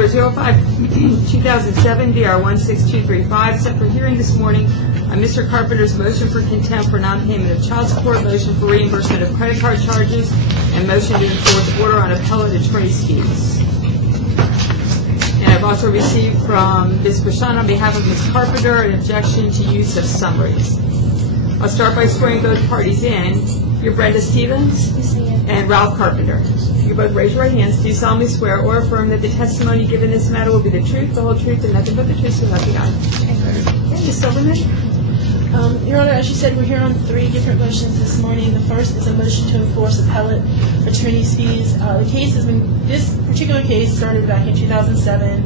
number 05-2007 DR 16235, set for hearing this morning on Mr. Carpenter's motion for contempt for non-payment of child support, motion for reimbursement of credit card charges, and motion to enforce order on appellate attorney's fees. And I've also received from Ms. Bashan on behalf of Ms. Carpenter an objection to use of summaries. I'll start by swearing both parties in. You're Brenda Stevens and Ralph Carpenter. You both raise your right hands. Do you solemnly swear or affirm that the testimony given in this matter will be the truth, the whole truth, and nothing but the truth, so help you God? Ms. Silverman? Your Honor, as you said, we're here on 3 different motions this morning. The first is a motion to enforce appellate attorney's fees. This particular case started back in 2007.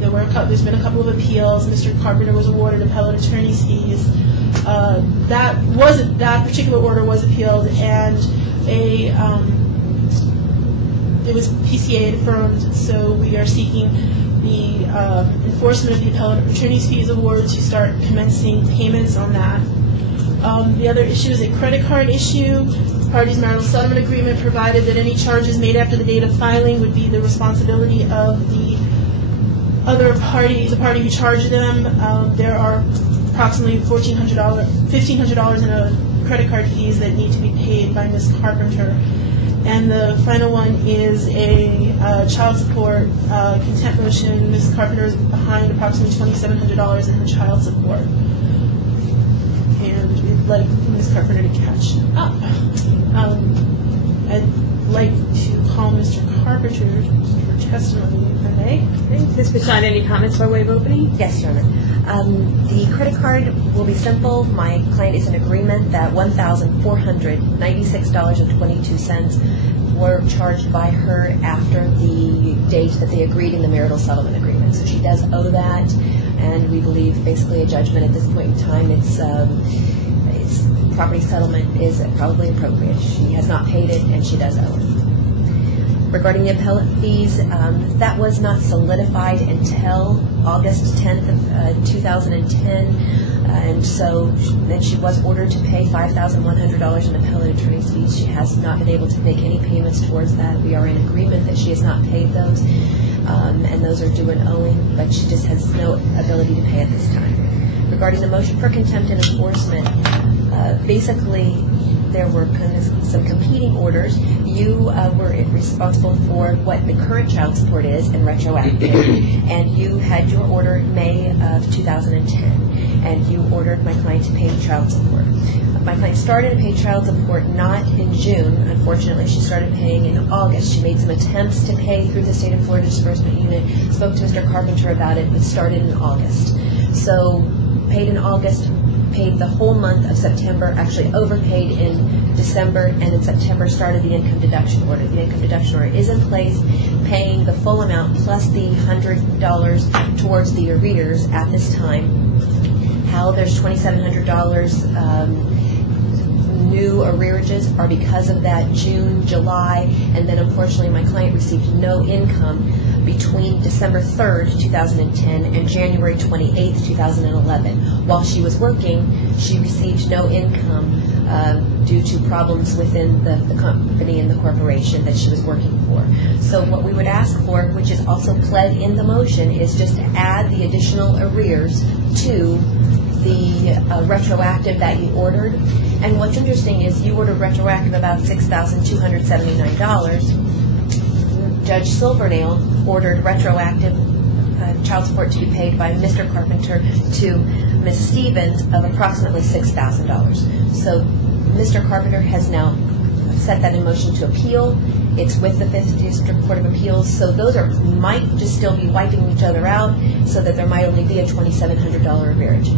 There's been a couple of appeals. Mr. Carpenter was awarded appellate attorney's fees. That particular order was appealed, and it was PCA affirmed. So we are seeking the enforcement of the appellate attorney's fees award to start commencing payments on that. The other issue is a credit card issue. The parties' marital settlement agreement provided that any charges made after the date of filing would be the responsibility of the other party, the party who charged them. There are approximately $1,500 in a credit card fees that need to be paid by Ms. Carpenter. And the final one is a child support contempt motion. Ms. Carpenter is behind approximately $2,700 in her child support. And we'd like Ms. Carpenter to catch up. I'd like to call Mr. Carpenter for testimony, if I may. Ms. Bashan, any comments by way of opening? Yes, Your Honor. The credit card will be simple. My client is in agreement that $1,496.22 were charged by her after the date that they agreed in the marital settlement agreement. So she does owe that, and we believe basically a judgment at this point in time. It's property settlement is probably appropriate. She has not paid it, and she does owe it. Regarding the appellate fees, that was not solidified until August 10th of 2010, and so then she was ordered to pay $5,100 in appellate attorney's fees. She has not been able to make any payments towards that. We are in agreement that she has not paid those, and those are due and owing, but she just has no ability to pay at this time. Regarding the motion for contempt and enforcement, basically there were kind of some competing orders. You were responsible for what the current child support is and retroactive, and you had your order in May of 2010, and you ordered my client to pay child support. My client started to pay child support not in June. Unfortunately, she started paying in August. She made some attempts to pay through the State of Florida Disbursement Unit, spoke to Mr. Carpenter about it, but started in August. So paid in August, paid the whole month of September, actually overpaid in December, and in September started the income deduction order. The income deduction order is in place, paying the full amount plus the $100 towards the arrears at this time. How there's $2,700 new arrearages are because of that June, July, and then unfortunately my client received no income between December 3rd, 2010 and January 28th, 2011. While she was working, she received no income due to problems within the company and the corporation that she was working for. So what we would ask for, which is also pled in the motion, is just to add the additional arrears to the retroactive that you ordered. And what's interesting is you ordered retroactive about $6,279. Judge Silvernail ordered retroactive child support to be paid by Mr. Carpenter to Ms. Stevens of approximately $6,000. So Mr. Carpenter has now set that in motion to appeal. It's with the 5th District Court of Appeals, so those might just still be wiping each other out, so that there might only be a $2,700 arrearage.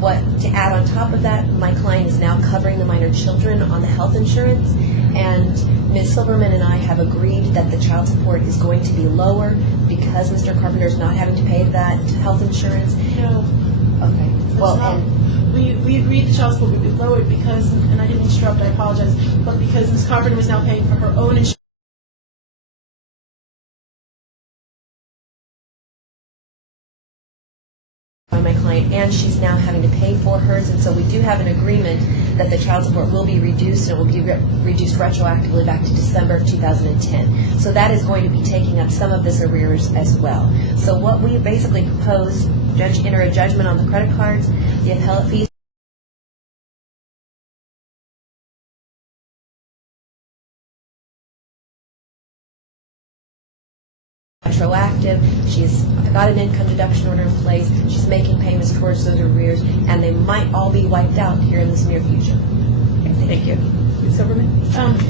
What to add on top of that, my client is now covering the minor children on the health insurance, and Ms. Silverman and I have agreed that the child support is going to be lower because Mr. Carpenter is not having to pay that health insurance. No. Okay. Well, we agreed the child support would be lowered because, and I didn't interrupt, I apologize, but because Ms. Carpenter was now paying for her own insurance. my client, and she's now having to pay for hers, and so we do have an agreement that the child support will be reduced, and it will be reduced retroactively back to December of 2010. So that is going to be taking up some of this arrears as well. So what we basically propose, judge enter a judgment on the credit cards, the appellate fees, retroactive. She's got an income deduction order in place. She's making payments towards those arrears, and they might all be wiped out here in this near future. Okay, thank you. Ms. Silverman?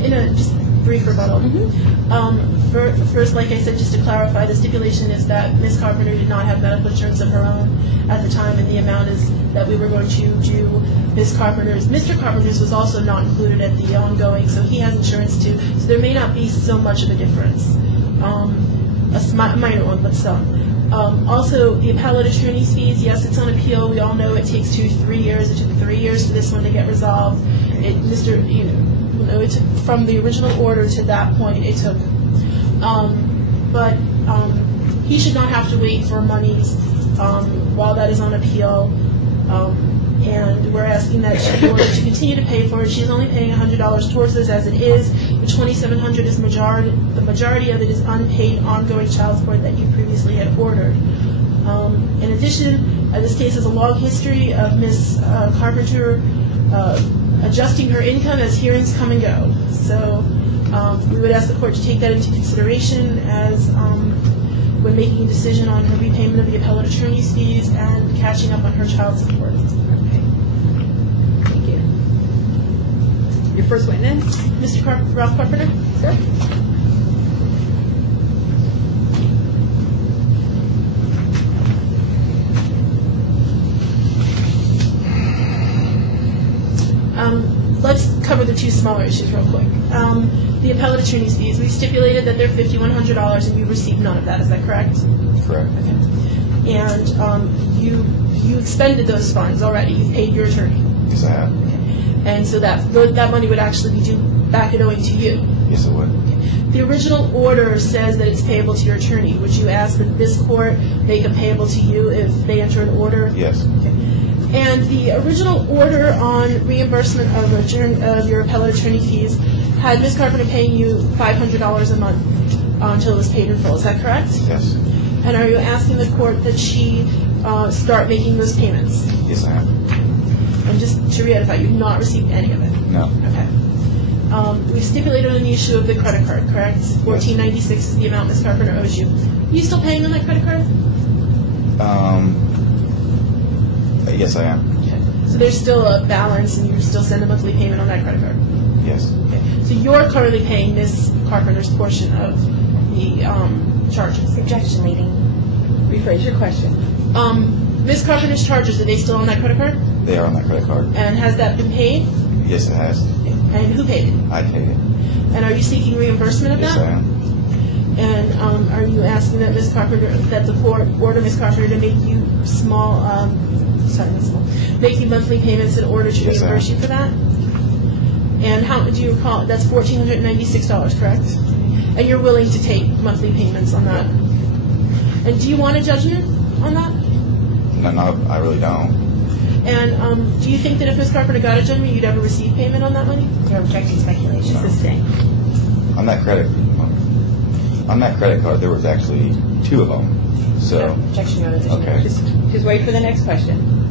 In a just brief rebuttal. First, like I said, just to clarify, the stipulation is that Ms. Carpenter did not have medical insurance of her own at the time, and the amount is that we were going to do Ms. Carpenter's. Mr. Carpenter's was also not included at the ongoing, so he has insurance too. So there may not be so much of a difference. A minor one, but some. Also, the appellate attorney's fees, yes, it's on appeal. We all know it takes 2 to 3 years. It took 3 years for this one to get resolved. It took from the original order to that point. It took, but he should not have to wait for monies while that is on appeal. And we're asking that she, in order to continue to pay for it, she's only paying $100 towards this as it is. The $2,700 is the majority of it is unpaid ongoing child support that you previously had ordered. In addition, this case has a long history of Ms. Carpenter adjusting her income as hearings come and go. So we would ask the court to take that into consideration as when making a decision on her repayment of the appellate attorney's fees and catching up on her child support. Your first witness? Mr. Ralph Carpenter? Sir? Let's cover the 2 smaller issues real quick. The appellate attorney's fees, we stipulated that they're $5,100 and you received none of that, is that correct? Correct. Okay. And you expended those funds already, you paid your attorney. Yes, I have. And so that money would actually be due back and owing to you. Yes, it would. The original order says that it's payable to your attorney. Would you ask that this court make it payable to you if they enter an order? Yes. Okay. And the original order on reimbursement of your appellate attorney fees had Ms. Carpenter paying you $500 a month until it was paid in full. Is that correct? Yes. And are you asking the court that she start making those payments? Yes, I am. And just to reiterate, you've not received any of it? No. Okay. We stipulated on the issue of the credit card, correct? $14.96 is the amount Ms. Carpenter owes you. Are you still paying on that credit card? Yes, I am. Okay. So there's still a balance and you still send a monthly payment on that credit card? Yes. Okay. So you're currently paying Ms. Carpenter's portion of the charges? objection leading. Rephrase your question. Ms. Carpenter's charges, are they still on that credit card? They are on that credit card. And has that been paid? Yes, it has. And who paid it? I paid it. And are you seeking reimbursement of Yes, that? I am. And are you asking that Ms. Carpenter, that the court order Ms. Carpenter to make you make you monthly payments in order to Yes, I am. reimburse you for that? And how do you recall? That's $1,496, correct? And you're willing to take monthly payments on that? And do you want a judgment on that? No, I really don't. And do you think that if Ms. Carpenter got a judgment, you'd ever receive payment on that money? You're objecting speculation. Sustained. On that credit card, there was actually 2 of them. So, Objection, Your Honor. There's no okay. Just wait for the next question.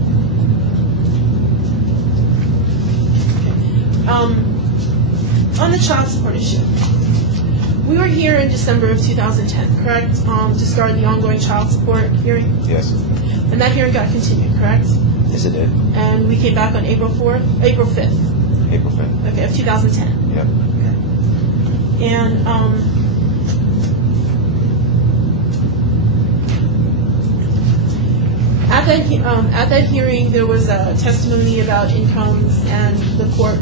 On the child support issue, we were here in December of 2010, correct? To start the ongoing child support hearing? yes. And that hearing got continued, correct? Yes, it did. And we came back on April 5th, April 5th. okay, of 2010. Yep. And at that hearing, there was a testimony about incomes, and the court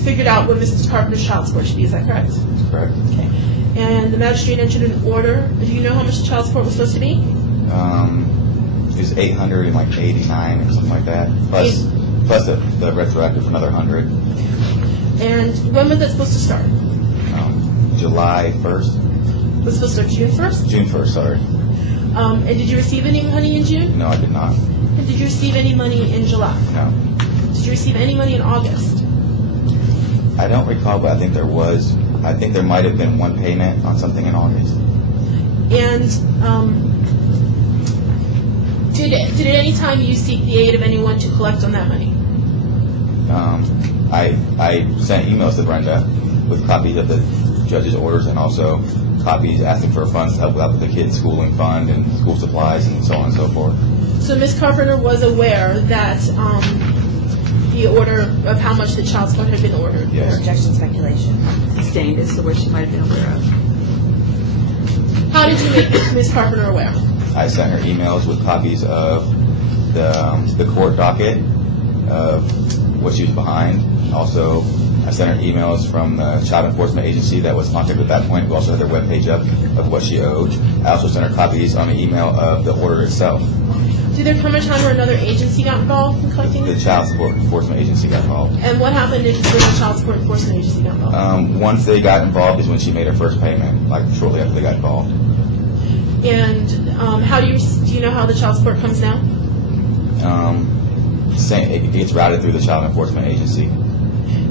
figured out what Mrs. Carpenter's child support should be. Is that correct? That's correct. Okay. And the magistrate entered an order. Do you know how much the child support was supposed to be? It was 889 or something like that. Plus the retroactive for another 100. And when was that supposed to start? July 1st. Was it supposed to start June 1st? June 1st, sorry. And did you receive any money in June? No, I did not. And did you receive any money in July? No. Did you receive any money in August? I don't recall, but I think there was. I think there might have been one payment on something in August. And did at any time you seek the aid of anyone to collect on that money? I sent emails to Brenda with copies of the judge's orders and also copies asking for funds to help out with the kids' schooling fund and school supplies and so on and so forth. So Ms. Carpenter was aware that the order of how much the child support had been ordered? Yes. Objection, speculation. Sustained as to what she might have been aware of. How did you make Ms. Carpenter aware? I sent her emails with copies of the court docket of what she was behind. Also, I sent her emails from the child enforcement agency that was contacted at that point. We also had their webpage up of what she owed. I also sent her copies on the email of the order itself. Did there come a time where another agency got involved in collecting? The child support enforcement agency got involved. And what happened when the child support enforcement agency got involved? Once they got involved is when she made her first payment, like shortly after they got involved. And how do you know how the child support comes now? It gets routed through the child enforcement agency.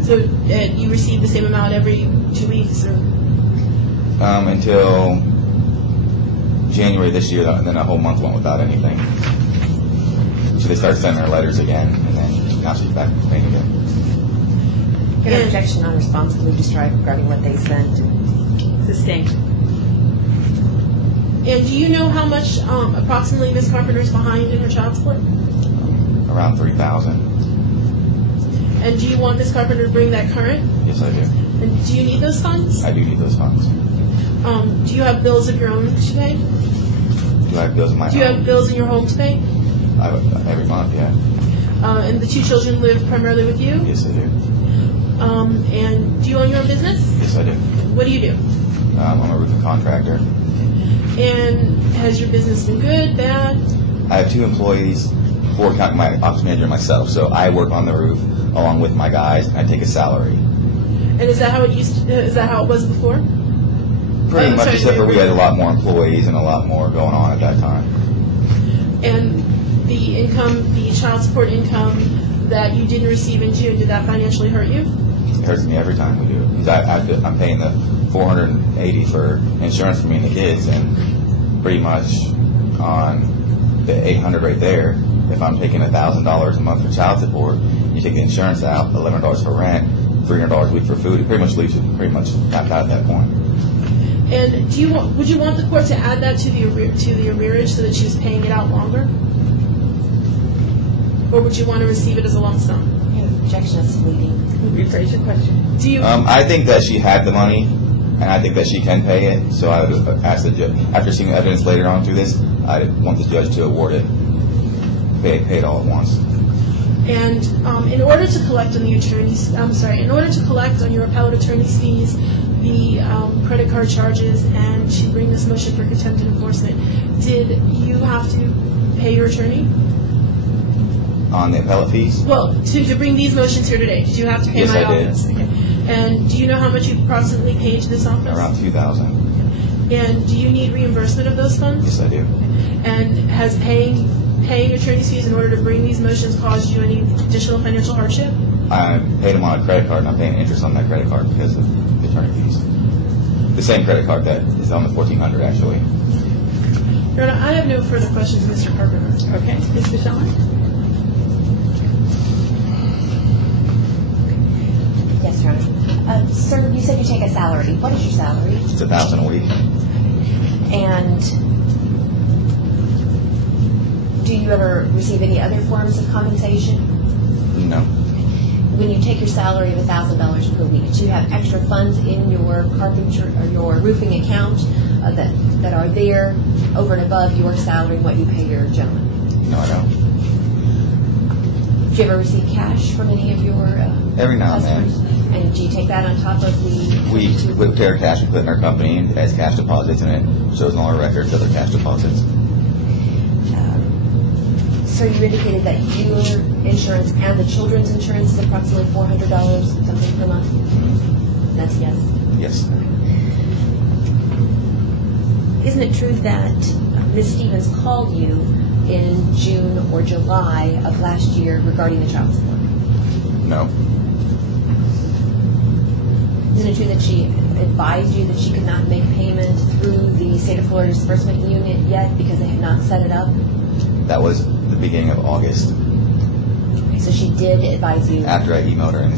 So you receive the same amount every 2 weeks? Or? Until January this year, and then a whole month went without anything. So they started sending her letters again, and then now she's back paying again. Get an objection on responsibly described regarding what they sent. Sustained. And do you know how much approximately Ms. Carpenter is behind in her child support? Around $3,000. And do you want Ms. Carpenter to bring that current? Yes, I do. And do you need those funds? I do need those funds. Do you have bills of your own to pay? Do I have bills in my Do you home? have bills in your home to pay? Every month, yeah. And the 2 children live primarily with you? Yes, I do. And do you own your own business? Yes, I do. What do you do? I'm a roofing contractor. And has your business been good, bad? I have 2 employees, 4 counting my office manager and myself. So I work on the roof along with my guys, and I take a salary. And is that how it is that how it was before? Pretty much, except for we had a lot more employees and a lot more going on at that time. And the income, the child support income that you didn't receive in June, did that financially hurt you? It hurts me every time we do. Because I'm paying the $480 for insurance for me and the kids, and pretty much on the $800 right there, if I'm taking $1,000 a month for child support, you take the insurance out, $1,100 for rent, $300 a week for food, it pretty much leaves you pretty much tapped out at that point. And would you want the court to add that to the arrearage so that she was paying it out longer? Or would you want to receive it as a lump sum? Objection is leading. Rephrase your question. Do you? I think that she had the money, and I think that she can pay it. So I would ask the judge, after seeing the evidence later on through this, I want the judge to award it, pay it all at once. And in order to collect on your appellate attorney's fees, the credit card charges, and to bring this motion for contempt and enforcement, did you have to pay your attorney? On the appellate fees? Well, to bring these motions here today, did you have to pay Yes, my I did. office? Okay. And do you know how much you approximately paid to this office? Around $2,000. And do you need reimbursement of those funds? Yes, I do. And has paying attorney's fees in order to bring these motions caused you any additional financial hardship? I paid them on a credit card, and I'm paying interest on that credit card because of the attorney fees. The same credit card that is on the $1,400, actually. Your Honor, I have no further questions, Mr. Carpenter. Okay. Mr. Schellman? Yes, Your Honor. Sir, you said you take a salary. What is your salary? It's $1,000 a week. And do you ever receive any other forms of compensation? No. When you take your salary of $1,000 per week, do you have extra funds in your carpenter or your roofing account that are there over and above your salary and what you pay your gentleman? No, I don't. Do you ever receive cash from any of your Every now and then. customers? And do you take that on top of the... We carry cash we put in our company as cash deposits, and it shows on our records other cash deposits. So you indicated that your insurance and the children's insurance is approximately $400 something per month? That's yes? Yes. Isn't it true that Ms. Stevens called you in June or July of last year regarding the child support? No. Isn't it true that she advised you that she could not make payment through the State of Florida Disbursement Unit yet because they had not set it up? That was the beginning of August. Okay, so she did advise you. After I emailed her, and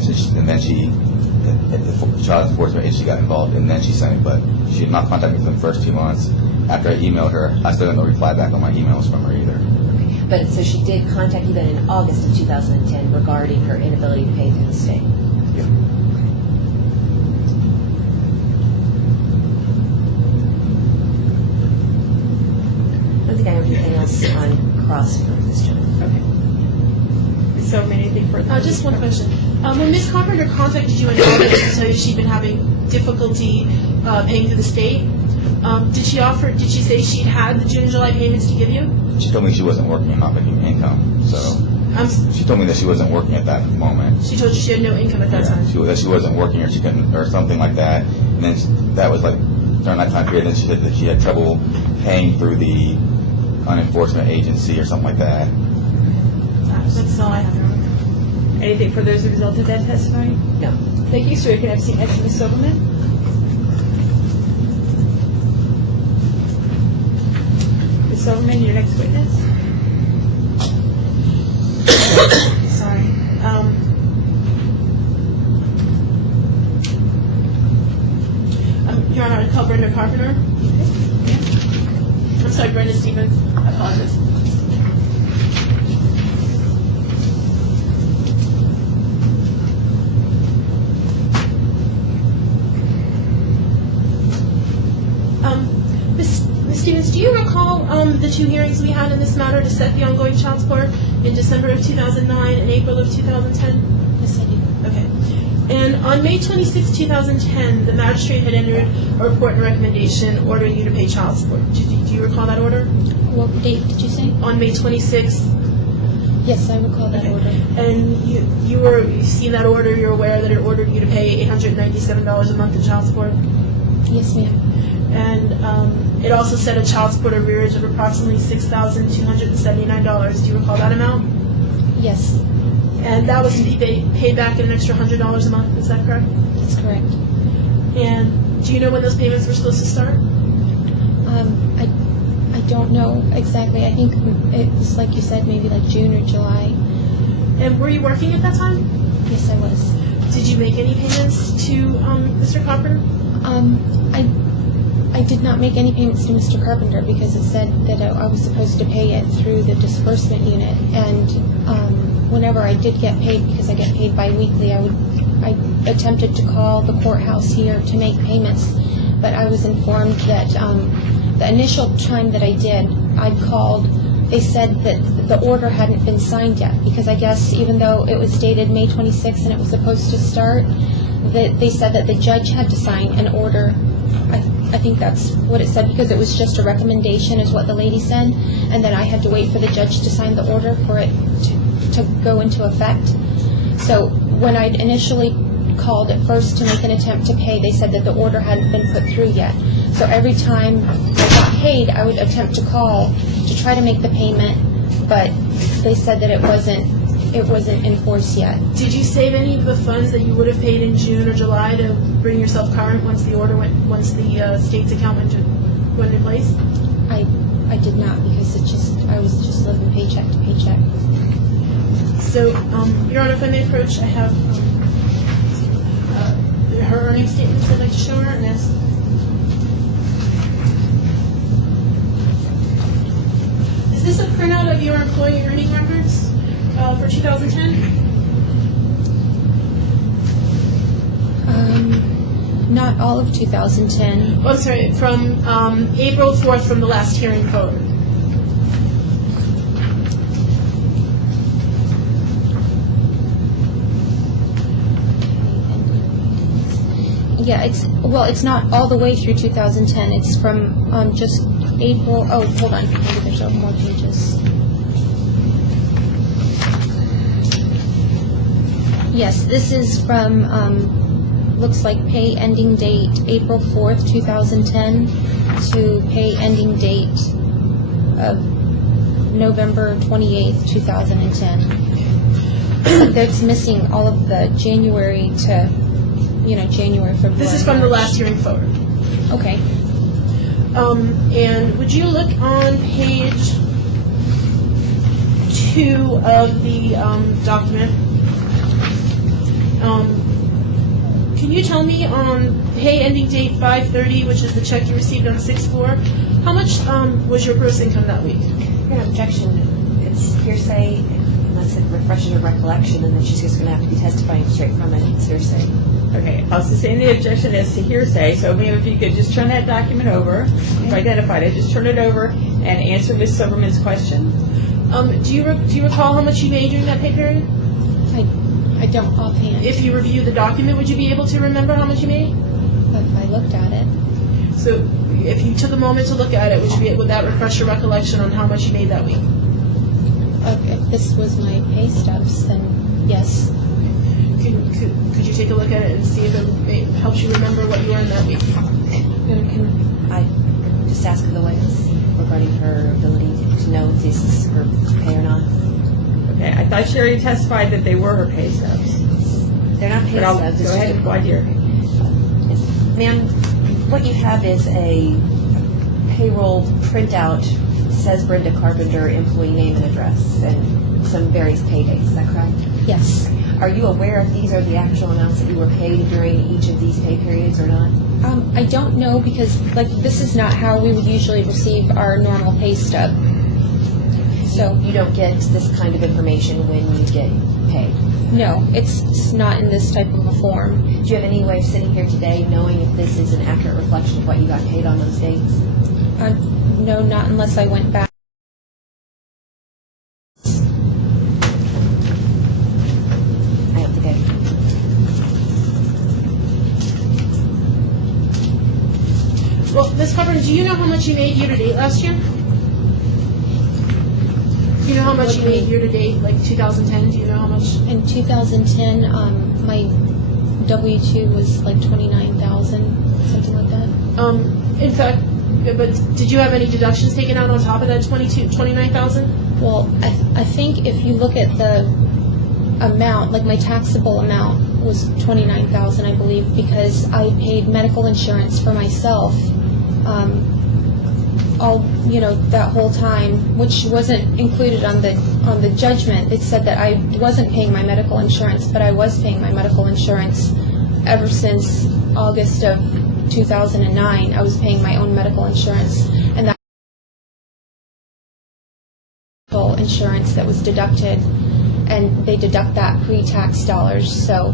then she, the child enforcement agency got involved, and then she sent it. But she did not contact me for the first 2 months. After I emailed her, I still got no reply back on my emails from her either. Okay. But so she did contact you then in August of 2010 regarding her inability to pay through the state? Yeah. I don't think I have anything else on cross for this gentleman. Okay. Ms. Silverman, anything further? Just one question. When Ms. Carpenter contacted you in August to tell you she'd been having difficulty paying through the state, did she say she'd had the June and July payments to give you? She told me she wasn't working and not making income. So she told me that she wasn't working at that moment. She told you she had no income at that time. That she wasn't working or she couldn't or something like that. And then that was like during that time period. Then she said that she had trouble paying through the unenforcement agency or something like that. That's all I have. Anything further as a result of that testimony? No. Thank you, sir. You can have a seat next to Ms. Silverman. Ms. Silverman, your next witness. Sorry. Your Honor, I call Brenda Carpenter. I'm sorry, Brenda Stevens. I apologize. Ms. Stevens, do you recall the two hearings we had in this matter to set the ongoing child support in December of 2009 and April of 2010? Yes, I do. Okay. And on May 26, 2010, the magistrate had entered a report and recommendation ordering you to pay child support. Do you recall that order? What date did you say? On May 26th. Yes, I recall that order. And you've seen that order, you're aware that it ordered you to pay $897 a month in child support? Yes, ma'am. And it also set a child support arrearage of approximately $6,279. Do you recall that amount? Yes, And that was to be paid back an extra $100 a month, is that correct? that's correct. And do you know when those payments were supposed to start? I don't know exactly. I think it was, like you said, maybe like June or July. And were you working at that time? Yes, I was. Did you make any payments to Mr. Carpenter? I did not make any payments to Mr. Carpenter because it said that I was supposed to pay it through the disbursement unit. And whenever I did get paid, because I get paid bi-weekly, I attempted to call the courthouse here to make payments, but I was informed that the initial time that I did, I called, they said that the order hadn't been signed yet, because I guess even though it was dated May 26th and it was supposed to start, that they said that the judge had to sign an order. I think that's what it said, because it was just a recommendation is what the lady said, and then I had to wait for the judge to sign the order for it to go into effect. So when I initially called at first to make an attempt to pay, they said that the order hadn't been put through yet. So every time I got paid, I would attempt to call to try to make the payment, but they said that it wasn't enforced yet. Did you save any of the funds that you would have paid in June or July to bring yourself current once the state's account went into place? I did not, because I was just living paycheck to paycheck. So, Your Honor, if I may approach, I have her earnings statements I'd like to show her and ask. Is this a printout of your employee earning records for 2010? Not all of 2010. Oh, I'm sorry, from April 4th from the last hearing forward. Yeah, it's not all the way through 2010. It's from just April. Oh, hold on. Maybe there's more pages. Yes, this is from, looks like pay ending date April 4th, 2010 to pay ending date of November 28th, 2010. That's missing all of the January to, January, February. This is from the March. last hearing forward. Okay. And would you look on page 2 of the document? Can you tell me on pay ending date 5/30, which is the check you received on 6/4, how much was your gross income that week? An objection, it's hearsay, unless it refreshes her recollection, and then she's just going to have to be testifying straight from it. It's hearsay. Okay, I'll sustain the objection as to hearsay, so maybe if you could just turn that document over, if I identified it, just turn it over and answer Ms. Silverman's question. Do you recall how much you made during that pay period? I don't offhand. If you review the document, would you be able to remember how much you made? If I looked at it. So if you took a moment to look at it, would that refresh your recollection on how much you made that week? If this was my pay stubs, then yes. Could you take a look at it and see if it helps you remember what you earned that week? I just ask the witness regarding her ability to know if this is her pay or not. Okay, I thought she already testified that they were her pay stubs. They're not pay But I'll stubs. go ahead and go here. Ma'am, what you have is a payroll printout, says Brenda Carpenter, employee name and address, and some various pay dates. Is that correct? Yes. Are you aware if these are the actual amounts that you were paid during each of these pay periods or not? I don't know because, this is not how we would usually receive our normal pay stub. So, You don't get this kind of information when you get paid. no, it's not in this type of a form. Do you have any way of sitting here today knowing if this is an accurate reflection of what you got paid on those dates? No, not unless I went back. I don't think I can. Well, Ms. Carpenter, do you know how much you made year-to-date last year? Do you know how much you made year-to-date, like 2010? Do you know how much? In 2010, my W-2 was like 29,000, something like that. In fact, but did you have any deductions taken out on top of that 29,000? Well, I think if you look at the amount, like my taxable amount was 29,000, I believe, because I paid medical insurance for myself that whole time, which wasn't included on the judgment. It said that I wasn't paying my medical insurance, but I was paying my medical insurance ever since August of 2009. I was paying my own medical insurance, and that insurance that was deducted, and they deduct that pre-tax dollars. So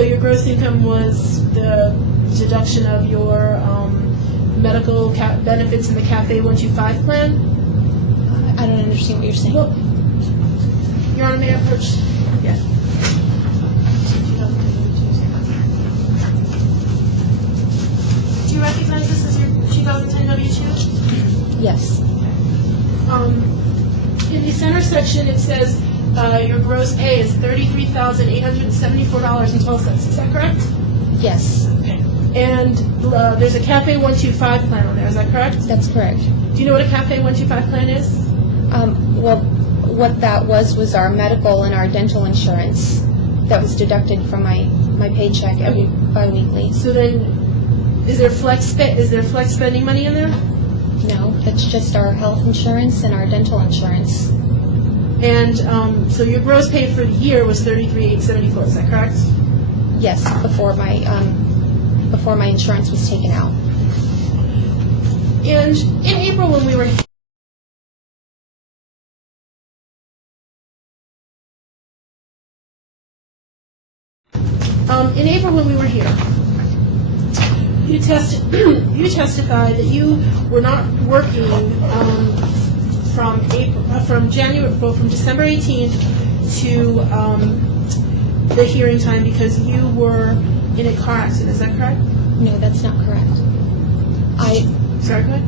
your gross income was the deduction of your medical benefits in the CAFE 125 plan? I don't understand what you're saying. Well, Your Honor, may I approach? Yes. Do you recognize this as your 2010 W-2? Yes. In the center section, it says your gross pay is $33,874.12. Is that correct? Yes, And there's a CAFE 125 plan on there. Is that correct? that's correct. Do you know what a CAFE 125 plan is? Well, what that was our medical and our dental insurance that was deducted from my paycheck every biweekly. So then, is there flex spending money in there? No, that's just our health insurance and our dental insurance. And so your gross pay for the year was $33,874. Is that correct? Yes, before my insurance was taken out. And in April when we were here, you testified that you were not working from December 18th to the hearing time because you were in a car accident. Is that correct? No, that's not correct. Sorry, go ahead.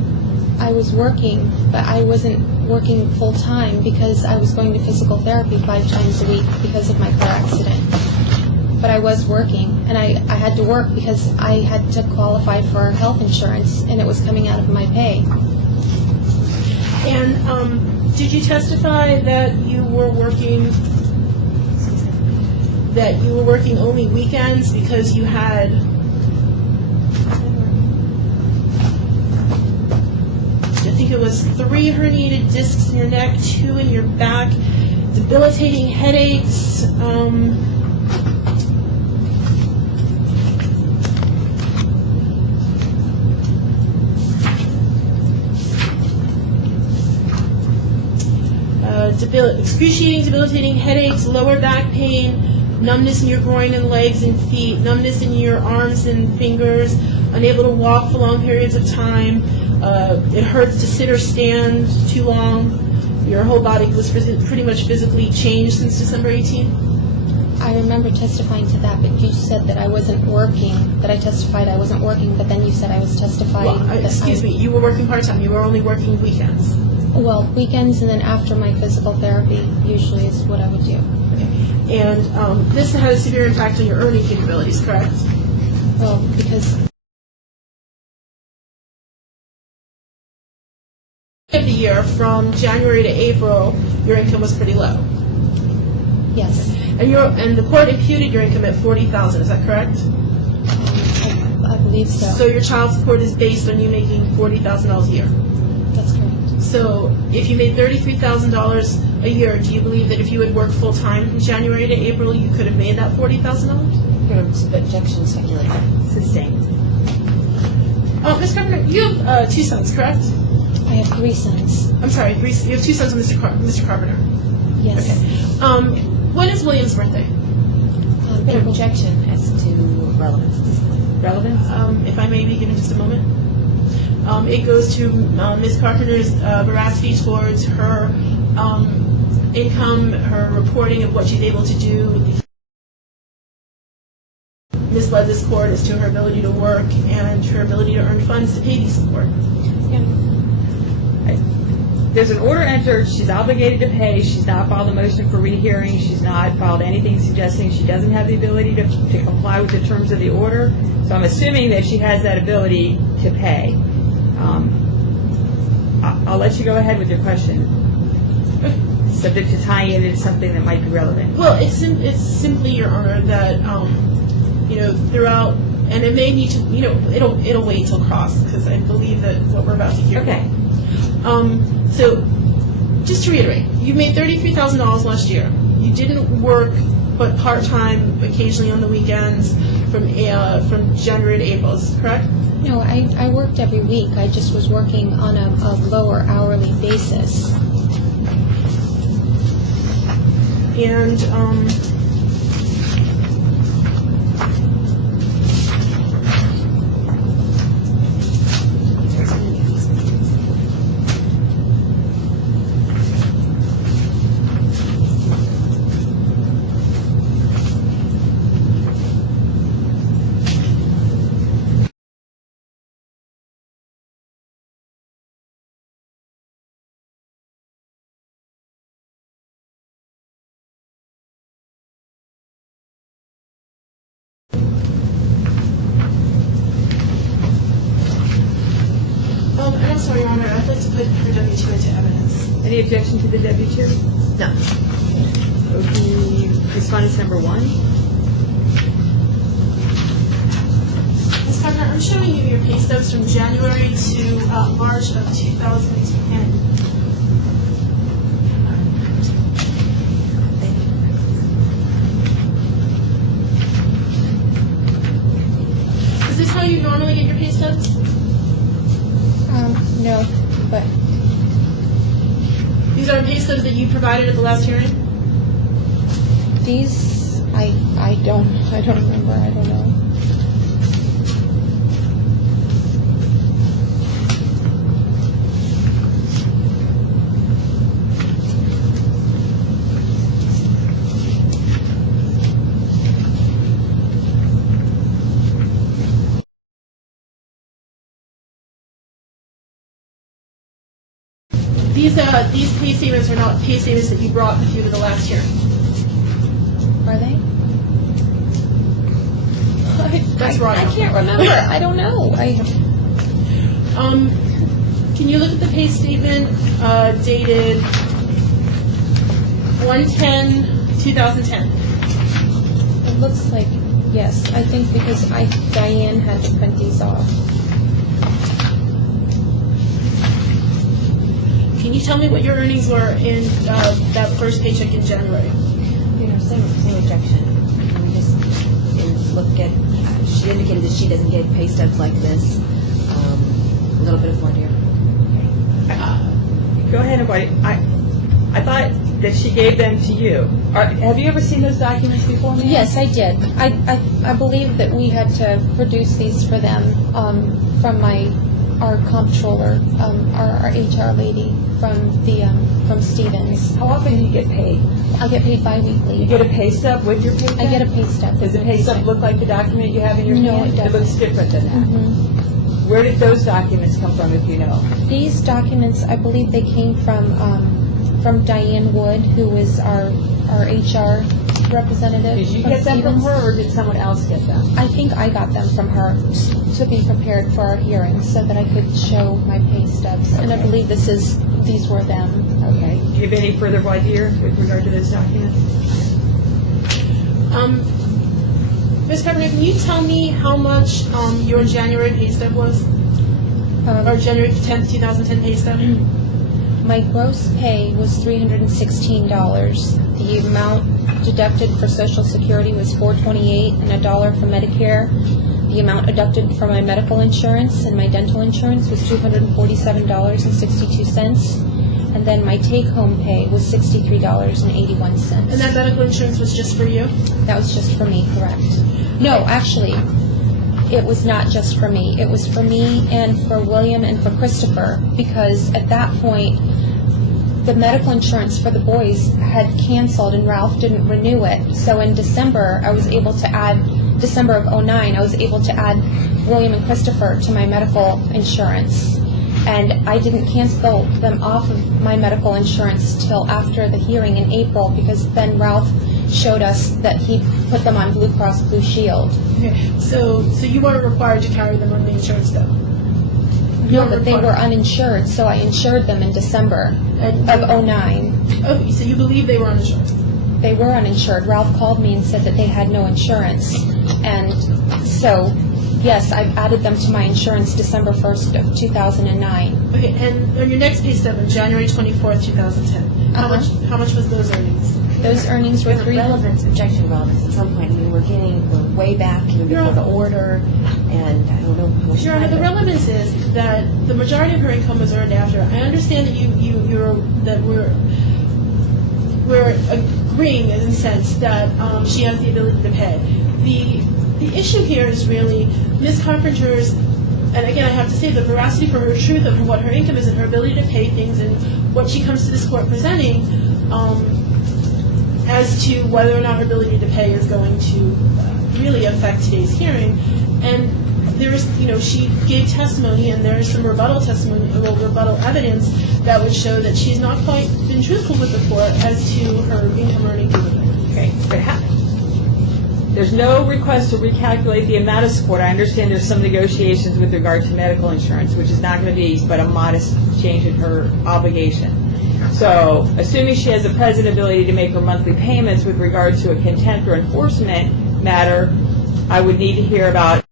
I was working, but I wasn't working full-time because I was going to physical therapy 5 times a week because of my car accident. but I was working, and I had to work because I had to qualify for health insurance, and it was coming out of my pay. And did you testify that you were working only weekends because you had I think it was 3 herniated discs in your neck, 2 in your back, debilitating headaches, excruciating debilitating headaches, lower back pain, numbness in your groin and legs and feet, numbness in your arms and fingers, unable to walk for long periods of time. It hurts to sit or stand too long. Your whole body was pretty much physically changed since December 18th. I remember testifying to that, but you said that I wasn't working, that I testified I wasn't working, but then you said I was testifying. Well, excuse me, you were working part-time. You were only working weekends. Well, weekends and then after my physical therapy usually is what I would do. Okay. And this had a severe impact on your earning capabilities, correct? Well, because Of the year, from January to April, your income was pretty low. yes, And the court imputed your income at $40,000. Is that correct? I believe so. So your child support is based on you making $40,000 a year. That's correct. So if you made $33,000 a year, do you believe that if you had worked full time from January to April, you could have made that $40,000? Your objection speculative. Sustained. Oh, Ms. Carpenter, you have 2 sons, correct? I have 3 sons. I'm sorry, you have 2 sons with Mr. Carpenter. Yes. Okay. When is William's birthday? An objection as to relevance at this point. Relevance? If I may be given just a moment. It goes to Ms. Carpenter's veracity towards her income, her reporting of what she's able to do. Misled this court as to her ability to work and her ability to earn funds to pay these support. There's an order entered, she's obligated to pay, she's not filed a motion for rehearing, she's not filed anything suggesting she doesn't have the ability to comply with the terms of the order. So I'm assuming that she has that ability to pay. I'll let you go ahead with your question, subject to tying it into something that might be relevant. Well, it's simply, Your Honor, that throughout, and it may need to, it'll wait till cross because I believe that what we're about to hear. Okay. So, just to reiterate, you made $33,000 last year. You didn't work but part-time, occasionally on the weekends, from January to April. Is this correct? No, I worked every week. I just was working on a lower hourly basis. And I'm sorry, Your Honor, I'd like to put her W-2 into evidence. Any objection to the W-2? No. Okay, respondents number 1. Ms. Carpenter, I'm showing you your pay stubs from January to March of 2010. Is this how you normally get your pay stubs? No, but These are pay stubs that you provided at the last hearing? these, I don't remember. I don't know. These pay statements are not pay statements that you brought with you to the last hearing. Are they? That's right. I can't remember. I don't know. Can you look at the pay statement dated 1/10/2010? It looks like, yes, I think because Diane had to print these off. Can you tell me what your earnings were in that first paycheck in January? Same objection. We just look at, she indicated that she doesn't get pay stubs like this. A little bit of voir dire. Go ahead and write. I thought that she gave them to you. Have you ever seen those documents before, ma'am? Yes, I did. I believe that we had to produce these for them from our comptroller, our HR lady from Stevens. How often do you get paid? I get paid bi-weekly. You get a pay stub with your paycheck? I get a pay stub. Does the pay stub look like the document you have in your No, hand? it doesn't. It looks different than that. Where did those documents come from, if you know? These documents, I believe they came from Diane Wood, who was our HR representative. Did you from get them from Stevens. her, or did someone else get them? I think I got them from her to be prepared for our hearing so that I could show my pay stubs. And I Okay. believe these were them. Okay. Do you have any further voir dire with regard to those documents? Ms. Carpenter, can you tell me how much your January pay stub was? Or January 10th, 2010 pay stub? My gross pay was $316. The amount deducted for Social Security was $428 and $1 for Medicare. The amount deducted for my medical insurance and my dental insurance was $247.62. And then my take-home pay was $63.81. And that medical insurance was just for you? That was just for me, correct? No, actually, it was not just for me. It was for me and for William and for Christopher, because at that point, the medical insurance for the boys had canceled and Ralph didn't renew it. So in December, December of '09, I was able to add William and Christopher to my medical insurance. And I didn't cancel them off of my medical insurance till after the hearing in April, because then Ralph showed us that he put them on Blue Cross Blue Shield. Okay, so you weren't required to carry them on the insurance though? No, but they were uninsured, so I insured them in December of '09. Okay, so you believe they were uninsured? They were uninsured. Ralph called me and said that they had no insurance. And so, yes, I've added them to my insurance December 1st of 2009. Okay, and on your next pay stub on January 24th, 2010, how much was those earnings? Those earnings were Relevance, objection relevance at some point. I mean, we're way back before the order, and I don't know how much Your Honor, the relevance is that the majority of her income was earned after. I understand that we're agreeing in a sense that she has the ability to pay. The issue here is really Ms. Carpenter's, and again, I have to say the veracity for her truth of what her income is and her ability to pay things and what she comes to this court presenting as to whether or not her ability to pay is going to really affect today's hearing. And there's, she gave testimony, and there is some rebuttal evidence that would show that she's not quite been truthful with the court as to her income earning capability. Okay, but there's no request to recalculate the amount of support. I understand there's some negotiations with regard to medical insurance, which is not going to be but a modest change in her obligation. So, assuming she has the present ability to make her monthly payments with regard to a contempt or enforcement matter, I would need to hear about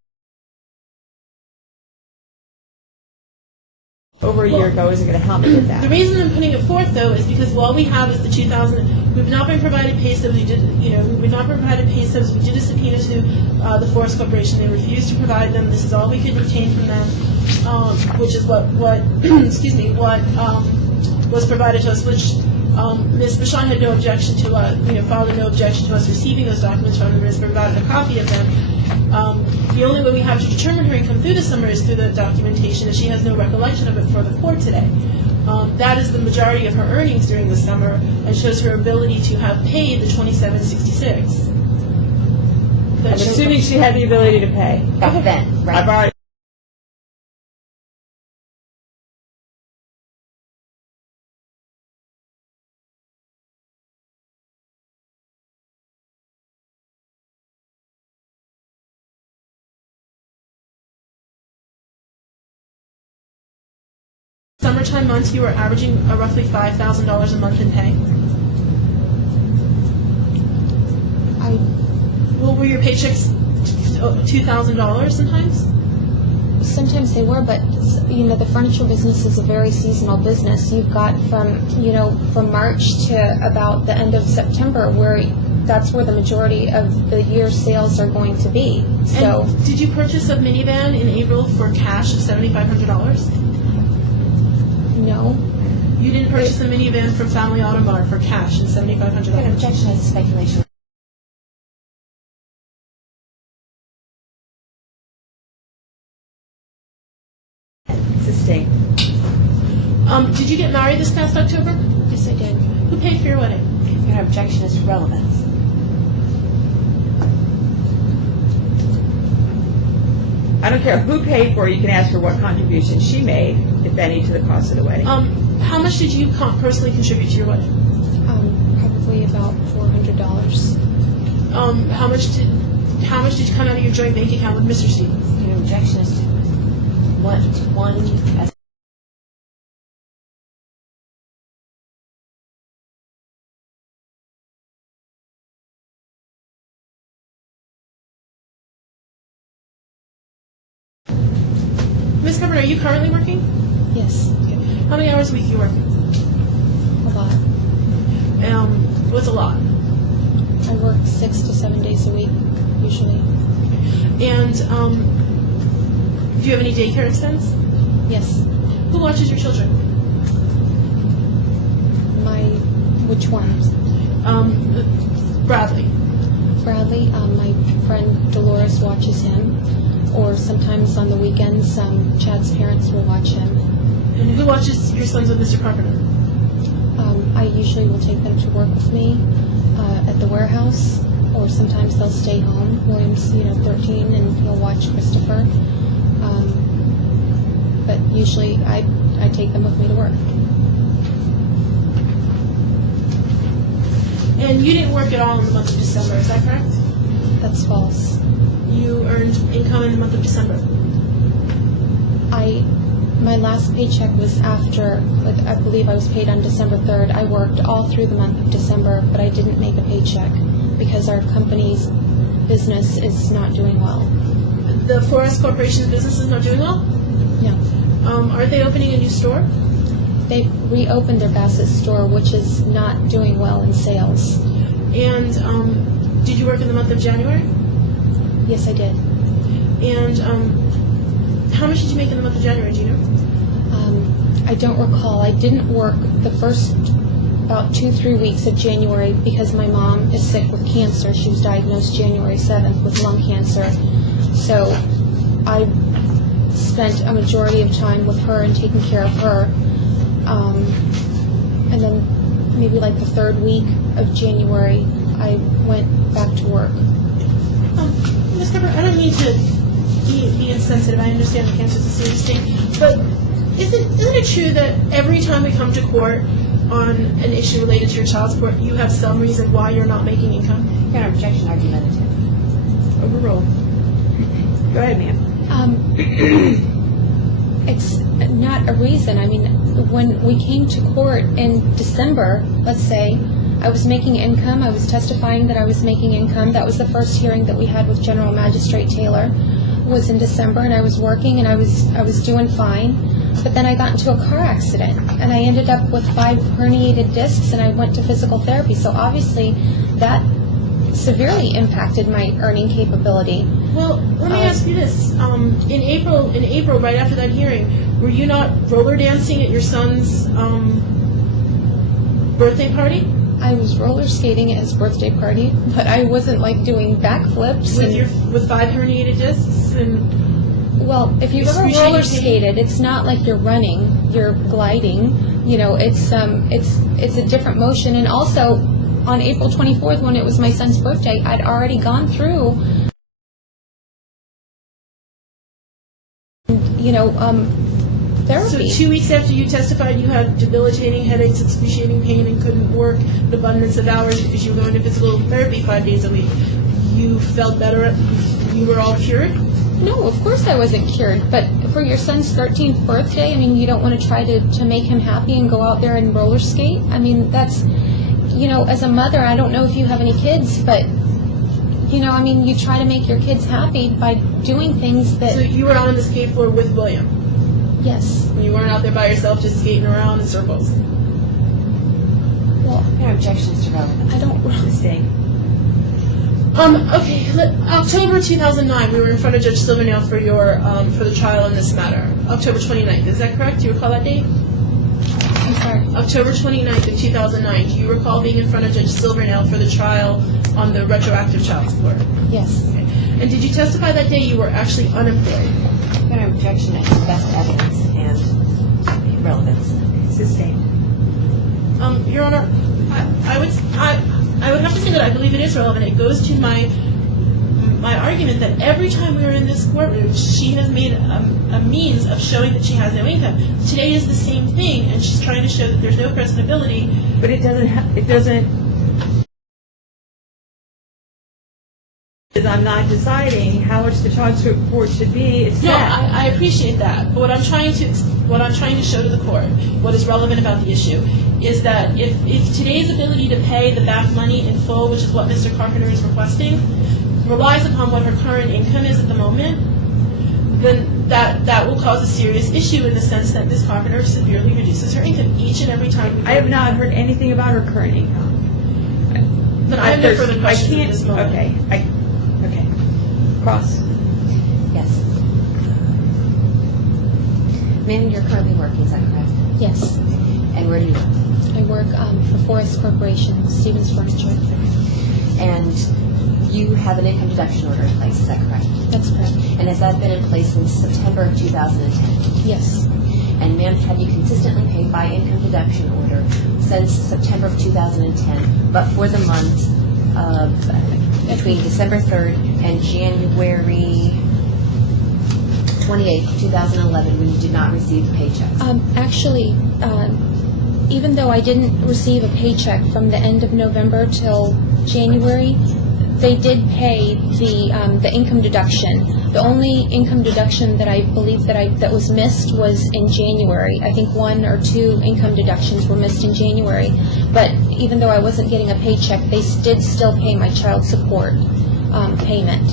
over a year ago. Isn't going to help me with that. The reason I'm putting it forth, though, is because all we have is the 2000. We've not been provided pay stubs. We've not been provided pay stubs. We did a subpoena to the Forest Corporation. They refused to provide them. This is all we could obtain from them, which is what was provided to us, which Ms. Bichon had no objection to, filed no objection to us receiving those documents from them. Ms. provided a copy of them. The only way we have to determine her income through the summer is through the documentation, and she has no recollection of it for the court today. That is the majority of her earnings during the summer, and shows her ability to have paid the $27.66. I'm assuming she had the ability to pay. back then, right? I've already summertime months, you were averaging roughly $5,000 a month in pay? Well, were your paychecks $2,000 sometimes? Sometimes they were, but the furniture business is a very seasonal business. You've got from March to about the end of September, where that's where the majority of the year's sales are going to be. So, and did you purchase a minivan in April for cash of $7,500? no. You didn't purchase a minivan from Family Auto Mart for cash and $7,500? An objection as a speculation. Sustain. Did you get married this past October? Yes, I did. Who paid for your wedding? An objection as to relevance. I don't care who paid for it, you can ask her what contribution she made, if any, to the cost of the wedding. How much did you personally contribute to your wedding? Probably about $400. How much did you come out of your joint bank account with Mr. Stevens? An objection as to one as Ms. Carpenter, are you currently working? Yes, How many hours a week do you work? a lot. What's a lot? I work 6 to 7 days a week, usually. And do you have any daycare expense? Yes. Who watches your children? Which ones? Bradley. Bradley, my friend Dolores watches him, or sometimes on the weekends, Chad's parents will watch him. And who watches your sons with Mr. Carpenter? I usually will take them to work with me at the warehouse, or sometimes they'll stay home. William's, 13, and he'll watch Christopher. But usually I take them with me to work. And you didn't work at all in the month of December, is that correct? That's false. You earned income in the month of December. My last paycheck was after, I believe I was paid on December 3rd. I worked all through the month of December, but I didn't make a paycheck because our company's business is not doing well. The Forest Corporation's business is not doing well? No. Are they opening a new store? They reopened their Bassett store, which is not doing well in sales. And did you work in the month of January? Yes, I did. And how much did you make in the month of January, do you know? I don't recall. I didn't work the first about 2-3 weeks of January because my mom is sick with cancer. She was diagnosed January 7th with lung cancer. So I spent a majority of time with her and taking care of her. And then maybe like the third week of January, I went back to work. Ms. Carpenter, I don't mean to be insensitive. I understand the cancer is a serious thing. But isn't it true that every time we come to court on an issue related to your child support, you have some reason why you're not making income? an objection argumentative. Overruled. Go ahead, ma'am. It's not a reason. I mean, when we came to court in December, let's say, I was making income. I was testifying that I was making income. That was the first hearing that we had with General Magistrate Taylor, was in December, and I was working and I was doing fine. But then I got into a car accident, and I ended up with 5 herniated discs, and I went to physical therapy. So obviously, that severely impacted my earning capability. Well, let me ask you this: in April, right after that hearing, were you not roller dancing at your son's birthday party I was roller skating at his birthday party, but I wasn't like doing backflips. with 5 herniated discs? And Well, if you've ever Excruciating roller pain? skated, it's not like you're running; you're gliding. You know, it's a different motion. And also, on April 24th, when it was my son's birthday, I'd already gone through, therapy. So 2 weeks after you testified, you had debilitating headaches, excruciating pain, and couldn't work an abundance of hours because you were going to physical therapy 5 days a week. You felt better. You were all cured. No, of course I wasn't cured, but for your son's 13th birthday, I mean, you don't want to try to make him happy and go out there and roller skate? I mean, that's, as a mother, I don't know if you have any kids, but, I mean, you try to make your kids happy by doing things that... So you were out on the skateboard with William? Yes. And you weren't out there by yourself just skating around in circles? Well, Your objections to relevance. I don't... Mistake. Okay, October 2009, we were in front of Judge Silvernail for for the trial in this matter. October 29th, is that correct? Do you recall that date? I'm sorry. October 29th of 2009, do you recall being in front of Judge Silvernail for the trial on the retroactive child support? Yes. Okay. And did you testify that day you were actually unemployed? Your objection is best evidence and relevance. Sustained. Your Honor, I would have to say that I believe it is relevant. It goes to my argument that every time we were in this courtroom, she has made a means of showing that she has no income. Today is the same thing, and she's trying to show that there's no presentability. But it doesn't. I'm not deciding how much the child support should be. It's No, set. I appreciate that. But what I'm trying to show to the court, what is relevant about the issue, is that if today's ability to pay the back money in full, which is what Mr. Carpenter is requesting, relies upon what her current income is at the moment, then that will cause a serious issue in the sense that Ms. Carpenter severely reduces her income each and every time. I have not heard anything about her current income. But I have no further questions at this moment. Okay. Okay. Cross. Yes. Ma'am, you're currently working, is that correct? Yes. And where do you work? I work for Forest Corporation, Stevens Furniture. And you have an income deduction order in place, is that correct? That's correct. And has that been in place since September of 2010? Yes. And ma'am, have you consistently paid by income deduction order since September of 2010, but for the months of between December 3rd and January 28th, 2011, when you did not receive paychecks? Actually, even though I didn't receive a paycheck from the end of November till January, they did pay the income deduction. The only income deduction that I believe that was missed was in January. I think 1 or 2 income deductions were missed in January. But even though I wasn't getting a paycheck, they did still pay my child support payment.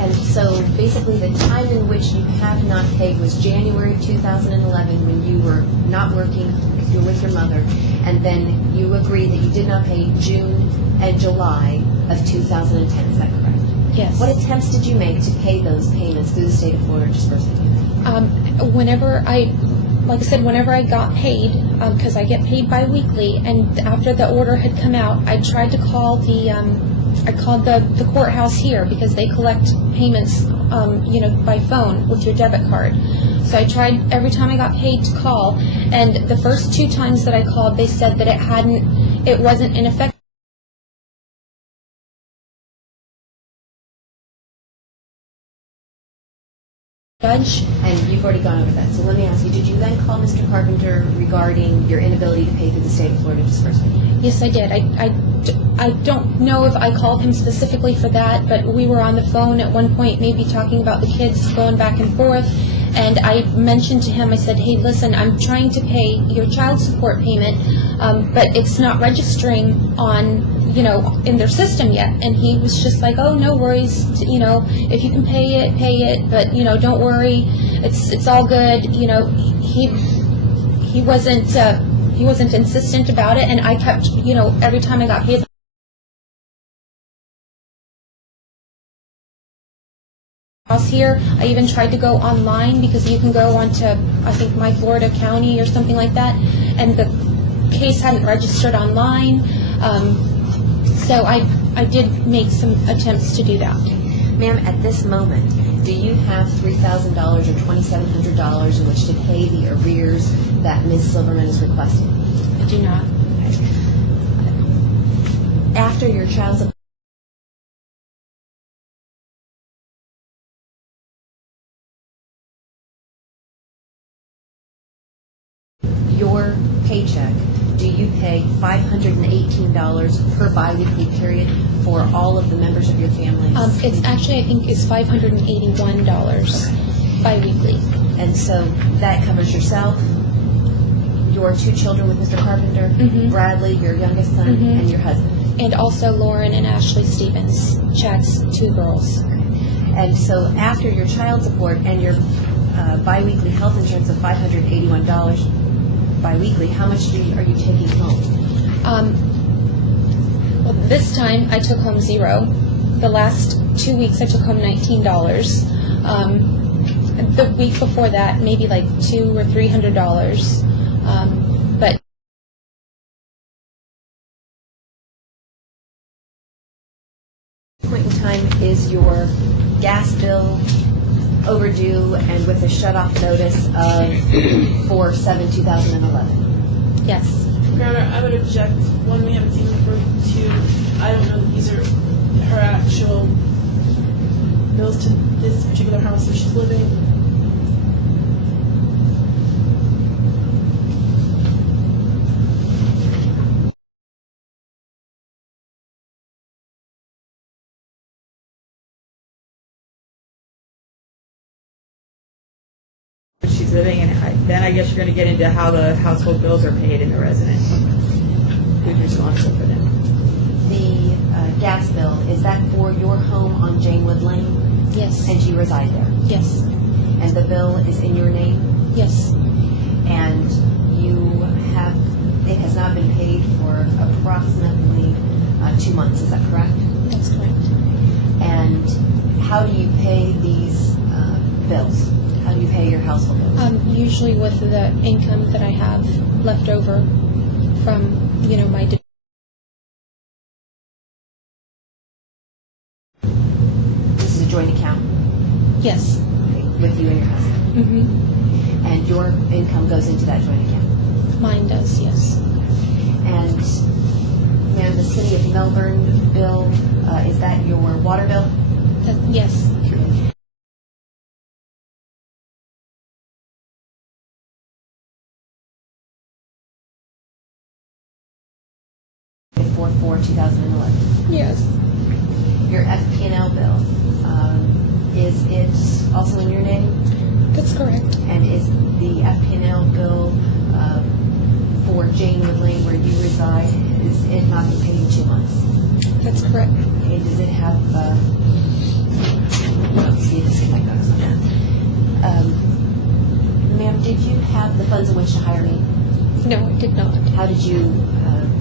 And so basically the time in which you have not paid was January 2011 when you were not working, you were with your mother, and then you agreed that you did not pay June and July of 2010, is that correct? Yes. What attempts did you make to pay those payments through the state of Florida disbursement unit? Whenever I got paid, because I get paid bi-weekly, and after the order had come out, I tried to call the courthouse here because they collect payments, by phone with your debit card. So I tried every time I got paid to call, and the first 2 times that I called, they said that it wasn't in effect. Judge. And you've already gone over that. So let me ask you, did you then call Mr. Carpenter regarding your inability to pay through the state of Florida disbursement unit? Yes, I did. I don't know if I called him specifically for that, but we were on the phone at one point maybe talking about the kids going back and forth, and I mentioned to him, I said, hey, listen, I'm trying to pay your child support payment, but it's not registering on, in their system yet. And he was just like, oh, no worries, if you can pay it, but, don't worry, it's all good. He wasn't insistent about it, and I kept, every time I got paid here, I even tried to go online because you can go onto, I think, My Florida County or something like that, and the case hadn't registered online, so I did make some attempts to do that. Ma'am, at this moment, do you have $3,000 or $2,700 in which to pay the arrears that Ms. Silverman is requesting? I do not. After your child support, your paycheck, do you pay $500 $518 per biweekly period for all of the members of your family? It's actually, I think, is $581 biweekly. And so that covers yourself, your 2 children with Mr. Carpenter, Bradley, your youngest son, and your husband. And also Lauren and Ashley Stevens, Chad's 2 girls. And so after your child support and your biweekly health insurance of $581 biweekly, how much are you taking home? Well, this time I took home 0. The last 2 weeks I took home $19. The week before that, maybe like $200 or $300. But Point in time is your gas bill overdue and with a shut-off notice of 4/7/2011. yes, Your Honor, I would object. 1, we haven't seen them for 2. I don't know that these are her actual bills to this particular house where she's living. She's living, and then I guess you're going to get into how the household bills are paid in the residence. Who's responsible for them? The gas bill, is that for your home on Janewood Lane? yes, And you reside there? yes, And the bill is in your name? yes, And it has not been paid for approximately 2 months, is that correct? that's correct. And how do you pay these bills? How do you pay your household bills? Usually with the income that I have left over from, my This is a joint account yes, with you and your husband. And your income goes into that joint account. mine does, yes. And, ma'am, the City of Melbourne bill, is that your water bill? Yes, For 2011. yes, Your FP&L bill, is it also in your name? that's correct. And is the FP&L bill for Janewood Lane where you reside, is it not been paid in 2 months? That's correct. Okay, does it have, let's see if this is my notes on that. Ma'am, did you have the funds in which to hire me? No, I did not. How did you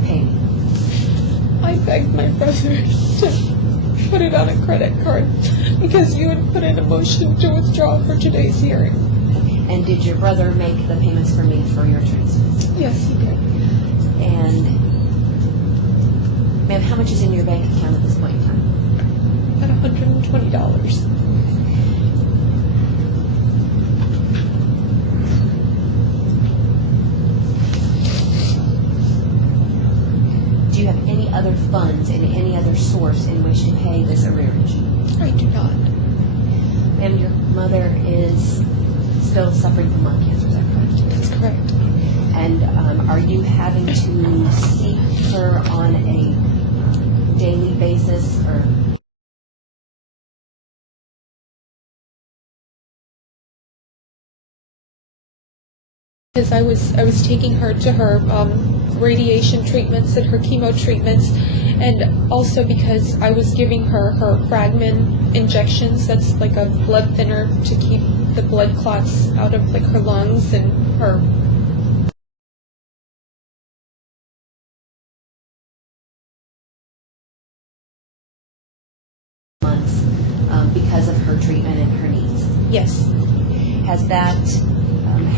pay me? I begged my brother to put it on a credit card because you had put in a motion to withdraw for today's hearing. And did your brother make the payments for me for your transfers? Yes, he did. And, ma'am, how much is in your bank account at this point in time? At $120. Do you have any other funds and any other source in which to pay this arrearage? I do not. Ma'am, your mother is still suffering from lung cancer, is that correct? That's correct. And are you having to see her on a daily basis or? Because I was taking her to her radiation treatments and her chemo treatments, and also because I was giving her Fragmin injections. That's like a blood thinner to keep the blood clots out of like her lungs and her. Months because of her treatment and her needs. Yes, Has that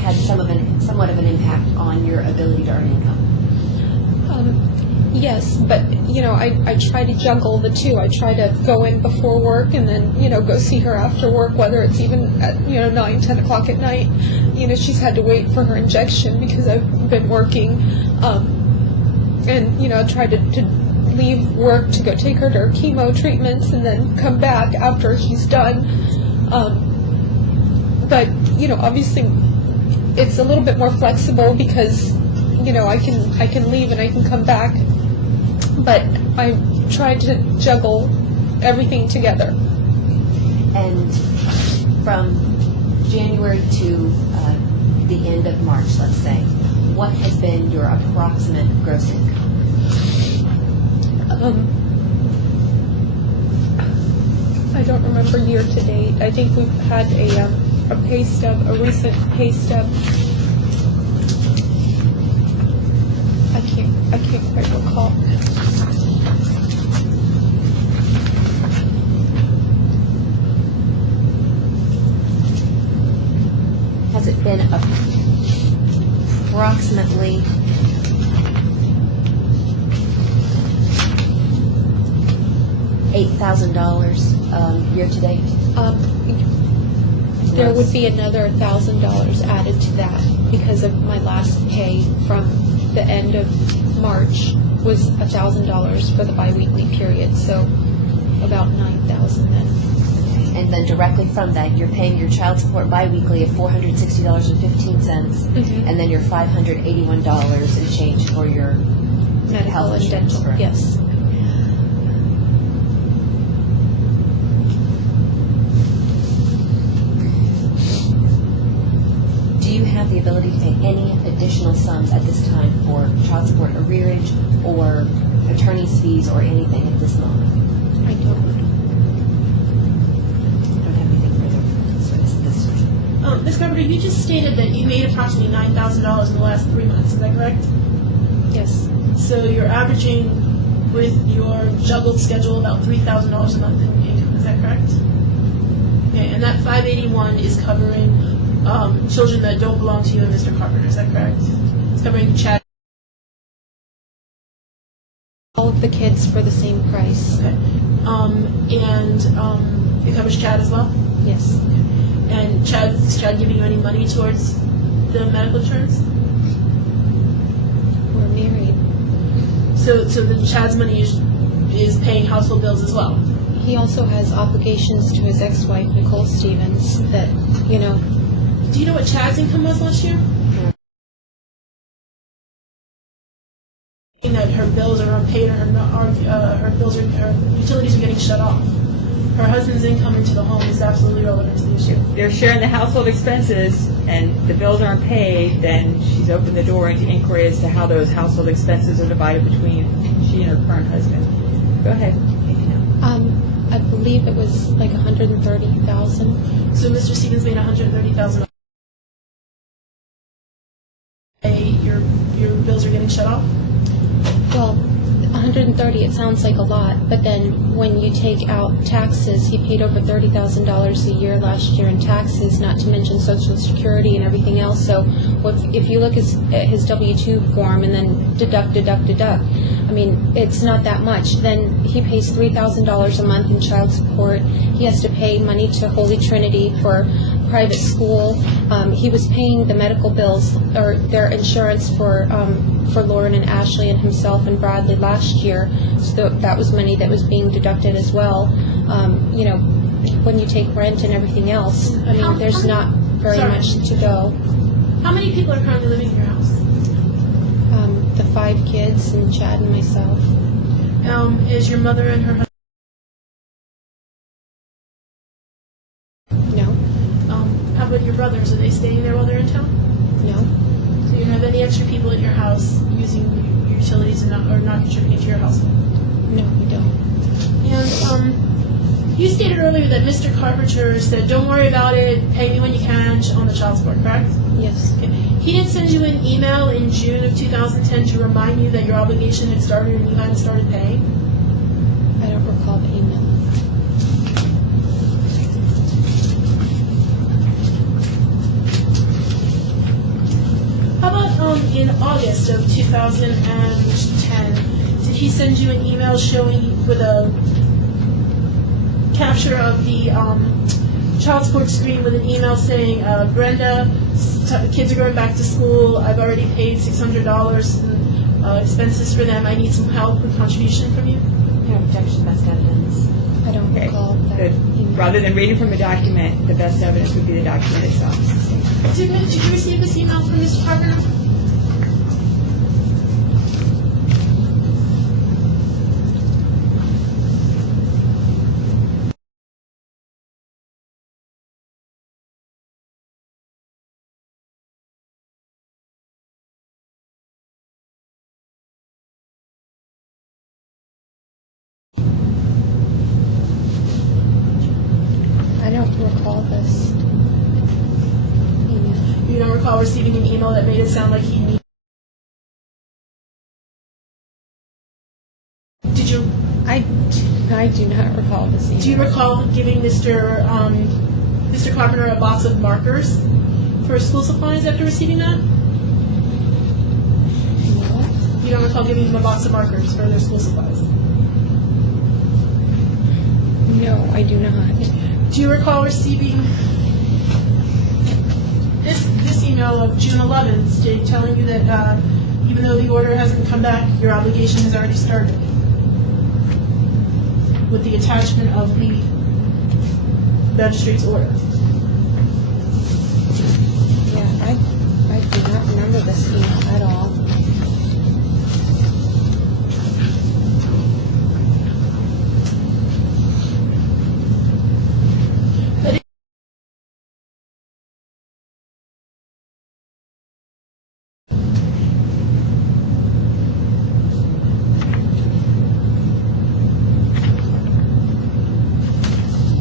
had somewhat of an impact on your ability to earn income? yes, but I try to juggle the two. I try to go in before work and then go see her after work, whether it's even at 9, 10 o'clock at night. She's had to wait for her injection because I've been working, and I try to leave work to go take her to her chemo treatments and then come back after she's done. But obviously it's a little bit more flexible because I can leave and I can come back, but I tried to juggle everything together. And from January to the end of March, let's say, what has been your approximate gross income? I don't remember year to date. I think we've had a pay stub, a recent pay stub. I can't quite recall. Has it been approximately $8,000 year to date? There would be another $1,000 added to that because of my last pay from the end of March was $1,000 for the biweekly period, so about $9,000 then. And then directly from that, you're paying your child support biweekly of $460.15, and then your $581 and change for your Medical health and insurance. dental, Correct? yes. Do you have the ability to pay any additional sums at this time for child support arrearage or attorney's fees or anything at this moment? I don't. Don't have anything further for this. Ms. Carpenter, you just stated that you made approximately $9,000 in the last 3 months. Is that correct? Yes. So you're averaging with your juggled schedule about $3,000 a month in income. Is that correct? Okay, and that 581 is covering children that don't belong to you and Mr. Carpenter. Is that correct? It's covering Chad. All of the kids for the same price. Okay. And it covers Chad as well? Yes. And is Chad giving you any money towards the medical insurance? We're married. So the Chad's money is paying household bills as well? He also has obligations to his ex-wife, Nicole Stevens, that, Do you know what Chad's income was last year? That her bills are unpaid or her utilities are getting shut off. Her husband's income into the home is absolutely relevant to the issue. They're sharing the household expenses and the bills aren't paid, then she's opened the door into inquiry as to how those household expenses are divided between she and her current husband. Go ahead. I believe it was like $130,000. So Mr. Stevens made $130,000. Your bills are getting shut off? Well, 130, it sounds like a lot, but then when you take out taxes, he paid over $30,000 a year last year in taxes, not to mention Social Security and everything else. So if you look at his W-2 form and then deduct, I mean, it's not that much. Then he pays $3,000 a month in child support. He has to pay money to Holy Trinity for private school. He was paying the medical bills or their insurance for Lauren and Ashley and himself and Bradley last year. So that was money that was being deducted as well. When you take rent and everything else, I mean, there's not very much to go. How many people are currently living in your house? The 5 kids and Chad and myself. Is your mother and her husband? No. How about your brothers? Are they staying there while they're in town? No. So you don't have any extra people in your house using your utilities or not contributing to your household? No, we don't. And you stated earlier that Mr. Carpenter said, don't worry about it, pay me when you can on the child support, correct? Yes. Okay. He didn't send you an email in June of 2010 to remind you that your obligation had started and you hadn't started paying? I don't recall the email. How about in August of 2010, did he send you an email showing with a capture of the child support screen with an email saying, Brenda, kids are going back to school, I've already paid $600 in expenses for them, I need some help with contribution from you? No objection, best evidence. I don't Okay, recall that good. email. Rather than reading from a document, the best evidence would be the document itself. Did you receive this email from Mr. Carpenter? recall this email. You don't recall receiving an email that made it sound like he needed. Did you? I do not recall this email. Do you recall giving Mr. Carpenter a box of markers for school supplies after receiving that? No. You don't recall giving him a box of markers for their school supplies? No, I do not. Do you recall receiving this email of June 11th telling you that even though the order hasn't come back, your obligation has already started? With the attachment of the magistrate's order. Yeah, I do not remember this email at all.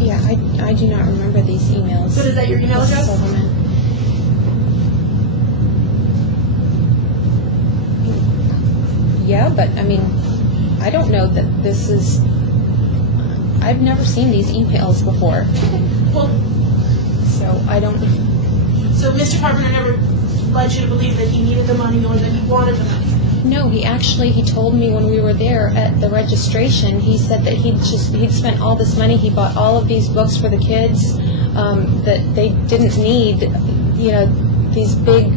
Yeah, I do not remember these emails. So is that your email Mrs. address? Silverman. Yeah, but I mean, I don't know that this is. I've never seen these emails before, Well, so I don't. so Mr. Carpenter never led you to believe that he needed the money or that he wanted the money? No, he told me when we were there at the registration, he said that he'd spent all this money, he bought all of these books for the kids, that they didn't need, these big,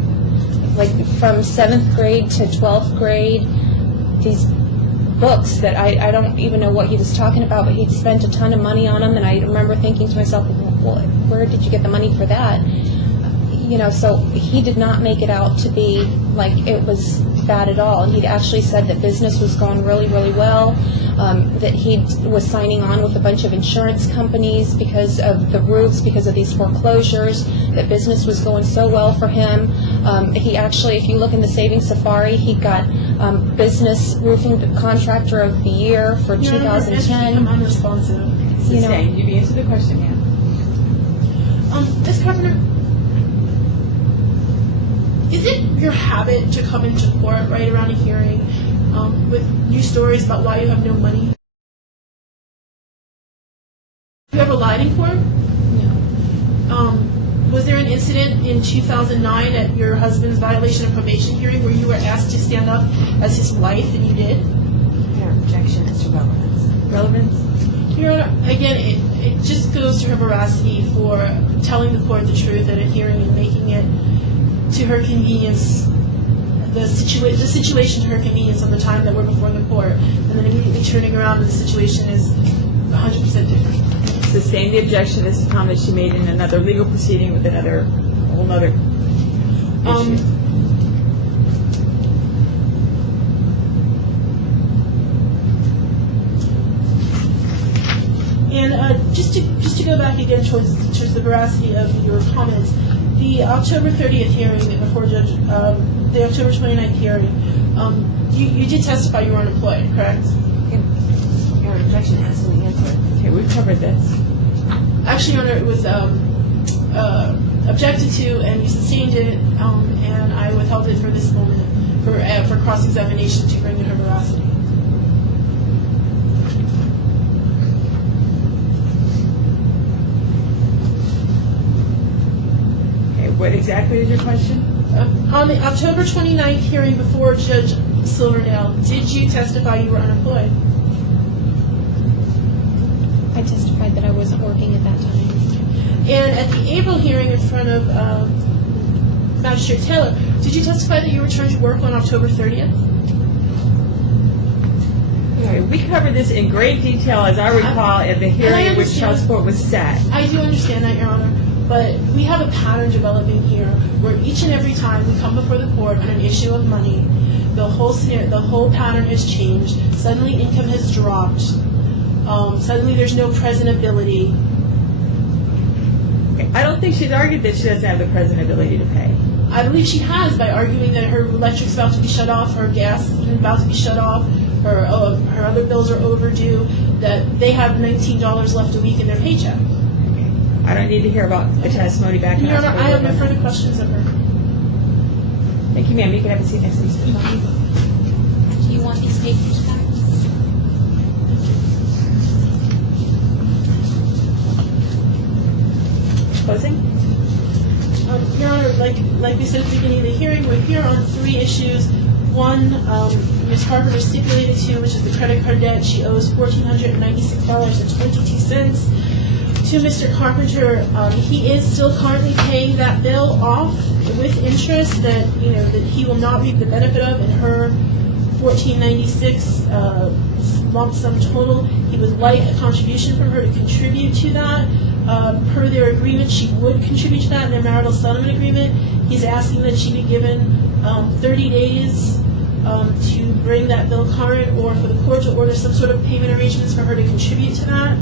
like from 7th grade to 12th grade, these books that I don't even know what he was talking about, but he'd spent a ton of money on them, and I remember thinking to myself, well, where did you get the money for that? So he did not make it out to be like it was bad at all. He'd actually said that business was going really, really well, that he was signing on with a bunch of insurance companies because of the roofs, because of these foreclosures, that business was going so well for him. He actually, if you look in the Savings Safari, he got Business Roofing Contractor of the Year for 2010. I'm unresponsive. Sustained. You've answered the question, ma'am. Ms. Carpenter, is it your habit to come into court right around a hearing with new stories about why you have no money? You ever lied in court? No. Was there an incident in 2009 at your husband's violation of probation hearing where you were asked to stand up as his wife and you did? Your objection is to relevance. Relevance? Your Honor, again, it just goes to her veracity for telling the court the truth at a hearing and making it to her convenience, the situation to her convenience of the time that we're before the court, and then immediately turning around and the situation is 100% different. Sustain the objection. This is a comment she made in another legal proceeding with a whole other issue. And just to go back again towards the veracity of your comments, the October 30th hearing before Judge, the October 29th hearing, you did testify you were unemployed, correct? Your objection has to be answered. Okay, we've covered this. Actually, Your Honor, it was objected to, and you sustained it, and I withheld it for this moment for cross-examination to bring to her veracity. Okay, what exactly is your question? On the October 29th hearing before Judge Silvernail, did you testify you were unemployed? I testified that I wasn't working at that time. And at the April hearing in front of Magistrate Taylor, did you testify that you returned to work on October 30th? Okay, we covered this in great detail, as I recall, at the hearing in which child support was set. I do understand that, Your Honor, but we have a pattern developing here where each and every time we come before the court on an issue of money, the whole pattern has changed. Suddenly income has dropped. Suddenly there's no present ability. I don't think she's argued that she doesn't have the present ability to pay. I believe she has by arguing that her electric's about to be shut off, her gas is about to be shut off, her other bills are overdue, that they have $19 left a week in their paycheck. I don't need to hear about the testimony back in Your Honor, October. I have no further questions of her. Thank you, ma'am. You can have a seat next to Mr. Conley. Do you want these papers back? Closing? Your Honor, like we said at the beginning of the hearing, we're here on 3 issues. One, Ms. Carpenter stipulated to, which is the credit card debt. She owes $1,496.22 to Mr. Carpenter. He is still currently paying that bill off with interest that he will not reap the benefit of in her $1,496 lump sum total. He would like a contribution from her to contribute to that. Per their agreement, she would contribute to that in their marital settlement agreement. He's asking that she be given 30 days to bring that bill current, or for the court to order some sort of payment arrangements for her to contribute to that.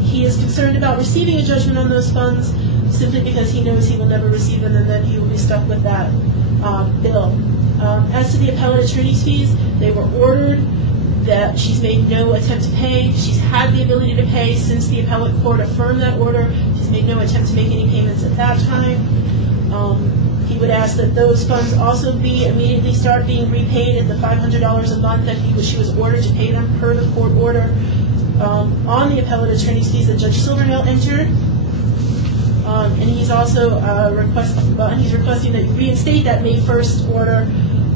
He is concerned about receiving a judgment on those funds simply because he knows he will never receive them and then he will be stuck with that bill. As to the appellate attorney's fees, they were ordered. That she's made no attempt to pay. She's had the ability to pay since the appellate court affirmed that order. She's made no attempt to make any payments at that time. He would ask that those funds also be immediately start being repaid at the $500 a month that she was ordered to pay them per the court order on the appellate attorney's fees that Judge Silverhill entered. And he's also requesting that you reinstate that May 1st order.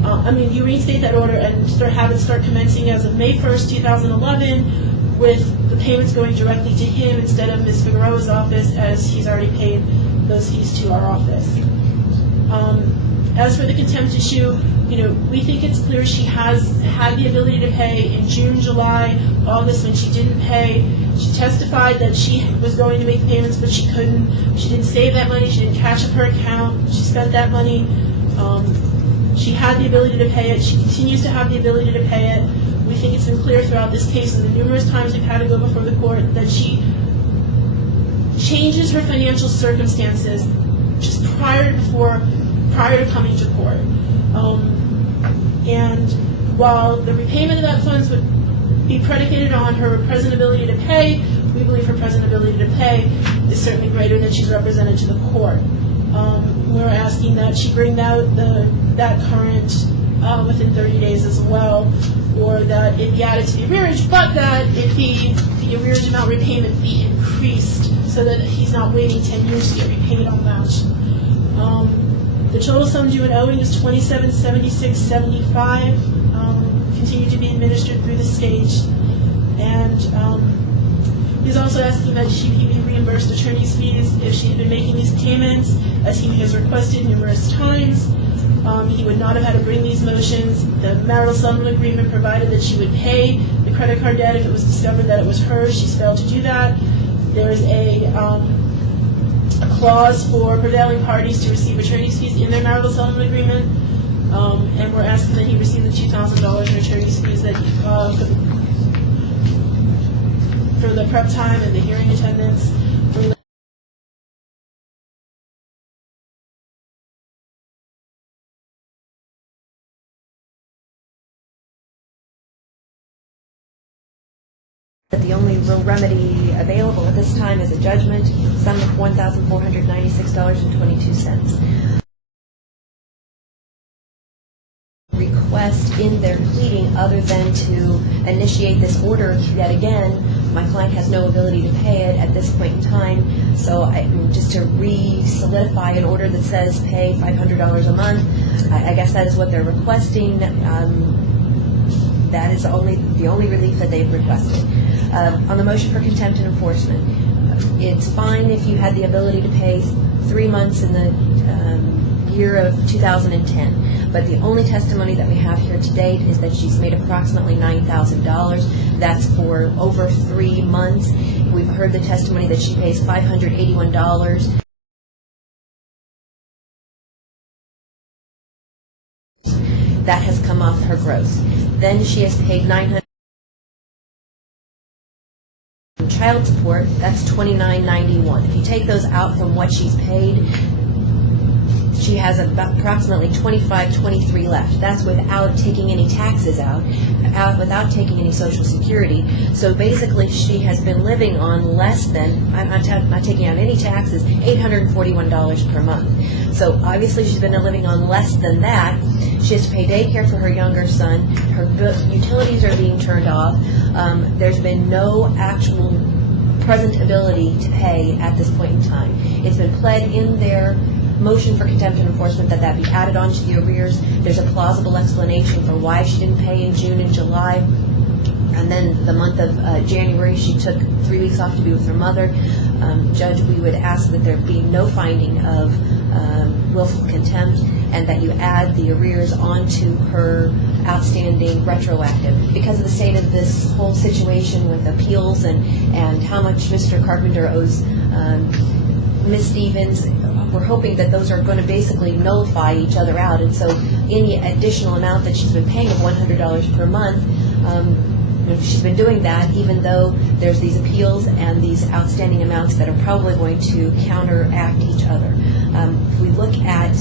You reinstate that order and have it start commencing as of May 1st, 2011, with the payments going directly to him instead of Ms. Figueroa's office, as he's already paid those fees to our office. As for the contempt issue, we think it's clear she has had the ability to pay in June, July, August when she didn't pay. She testified that she was going to make payments, but she couldn't. She didn't save that money. She didn't cash up her account. She spent that money. She had the ability to pay it. She continues to have the ability to pay it. We think it's been clear throughout this case and the numerous times we've had to go before the court that she changes her financial circumstances just prior to coming to court. And while the repayment of that funds would be predicated on her present ability to pay, we believe her present ability to pay is certainly greater than she's represented to the court. We're asking that she bring that current within 30 days as well, or that it be added to the arrearage, but that the arrearage amount repayment be increased so that he's not waiting 10 years to get repaid on that. The total sum due and owing is $2776.75, continue to be administered through the stage, and he's also asking that she be reimbursed attorney's fees if she had been making these payments, as he has requested numerous times. He would not have had to bring these motions. The marital settlement agreement provided that she would pay the credit card debt if it was discovered that it was hers. She's failed to do that. There is a clause for prevailing parties to receive attorney's fees in their marital settlement agreement, and we're asking that he receive the $2,000 in attorney's fees that for the prep time and the hearing attendance. That the only real remedy available at this time is a judgment, sum of $1,496.22. Request in their pleading other than to initiate this order yet again. My client has no ability to pay it at this point in time, so just to re-solidify an order that says pay $500 a month, I guess that is what they're requesting. That is the only relief that they've requested. On the motion for contempt and enforcement, it's fine if you had the ability to pay 3 months in the year of 2010, but the only testimony that we have here to date is that she's made approximately $9,000. That's for over 3 months. We've heard the testimony that she pays $581. That has come off her gross. Then she has paid $900 child support. That's $29.91. If you take those out from what she's paid, she has about approximately 23 left. That's without taking any taxes out, without taking any Social Security. So basically, she has been living on less than, I'm not taking out any taxes, $841 per month. So obviously, she's been living on less than that. She has to pay daycare for her younger son. Her utilities are being turned off. There's been no actual present ability to pay at this point in time. It's been pled in their motion for contempt and enforcement that be added on to the arrears. There's a plausible explanation for why she didn't pay in June and July. And then the month of January, she took 3 weeks off to be with her mother. Judge, we would ask that there be no finding of willful contempt and that you add the arrears onto her outstanding retroactive. Because of the state of this whole situation with appeals and how much Mr. Carpenter owes Ms. Stevens, we're hoping that those are going to basically nullify each other out. And so any additional amount that she's been paying of $100 per month, she's been doing that even though there's these appeals and these outstanding amounts that are probably going to counteract each other. If we look at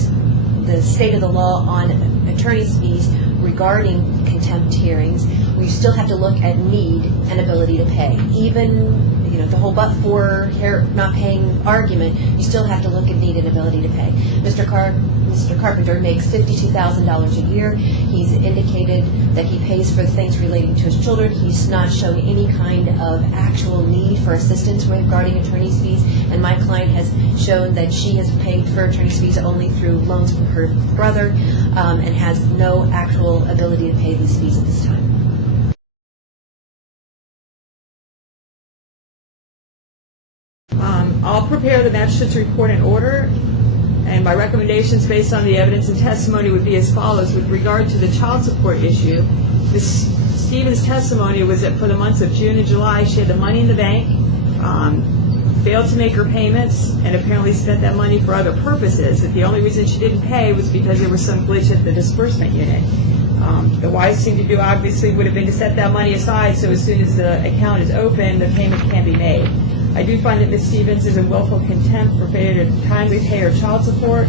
the state of the law on attorney's fees regarding contempt hearings, we still have to look at need and ability to pay. Even the whole but-for not paying argument, you still have to look at need and ability to pay. Mr. Carpenter makes $52,000 a year. He's indicated that he pays for things relating to his children. He's not shown any kind of actual need for assistance regarding attorney's fees, and my client has shown that she has paid for attorney's fees only through loans from her brother and has no actual ability to pay these fees at this time. I'll prepare the magistrate's report in order, and my recommendations based on the evidence and testimony would be as follows. With regard to the child support issue, Ms. Stevens' testimony was that for the months of June and July, she had the money in the bank, failed to make her payments, and apparently spent that money for other purposes. That the only reason she didn't pay was because there was some glitch at the disbursement unit. The wise thing to do, obviously, would have been to set that money aside so as soon as the account is open, the payment can be made. I do find that Ms. Stevens is in willful contempt for failure to timely pay her child support.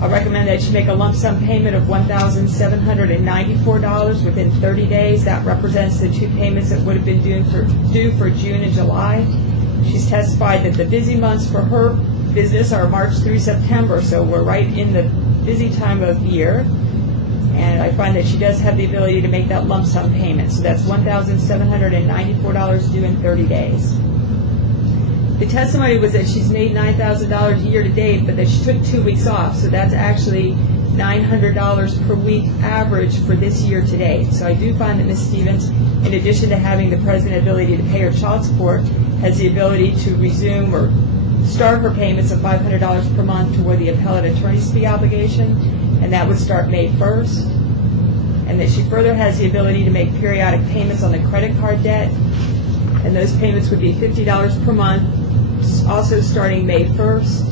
I'll recommend that she make a lump sum payment of $1,794 within 30 days. That represents the two payments that would have been due for June and July. She's testified that the busy months for her business are March through September, so we're right in the busy time of year. And I find that she does have the ability to make that lump sum payment. So that's $1,794 due in 30 days. The testimony was that she's made $9,000 year to date, but that she took 2 weeks off. So that's actually $900 per week average for this year to date. So I do find that Ms. Stevens, in addition to having the present ability to pay her child support, has the ability to resume or start her payments of $500 per month toward the appellate attorney's fee obligation, and that would start May 1st, and that she further has the ability to make periodic payments on the credit card debt, and those payments would be $50 per month, also starting May 1st.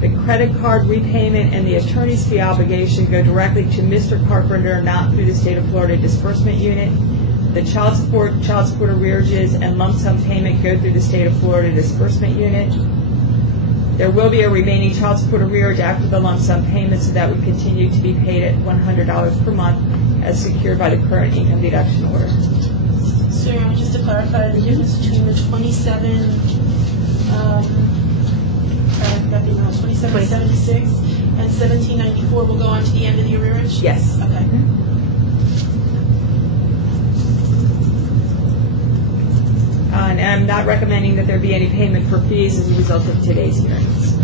The credit card repayment and the attorney's fee obligation go directly to Mr. Carpenter, not through the State of Florida disbursement unit. The child support arrearages, and lump sum payment go through the State of Florida disbursement unit. There will be a remaining child support arrearage after the lump sum payment, so that would continue to be paid at $100 per month as secured by the current income deduction order. So, just to clarify, the difference between the 2776 and 1794 will go on to the end of the arrearage? Yes. Okay. And I'm not recommending that there be any payment for fees as a result of today's hearings.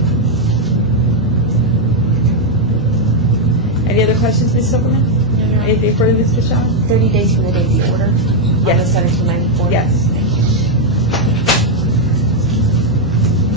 Any other questions, Ms. Silverman? No, Your Honor. Anything further, Ms. Bishop? 30 days from the date of the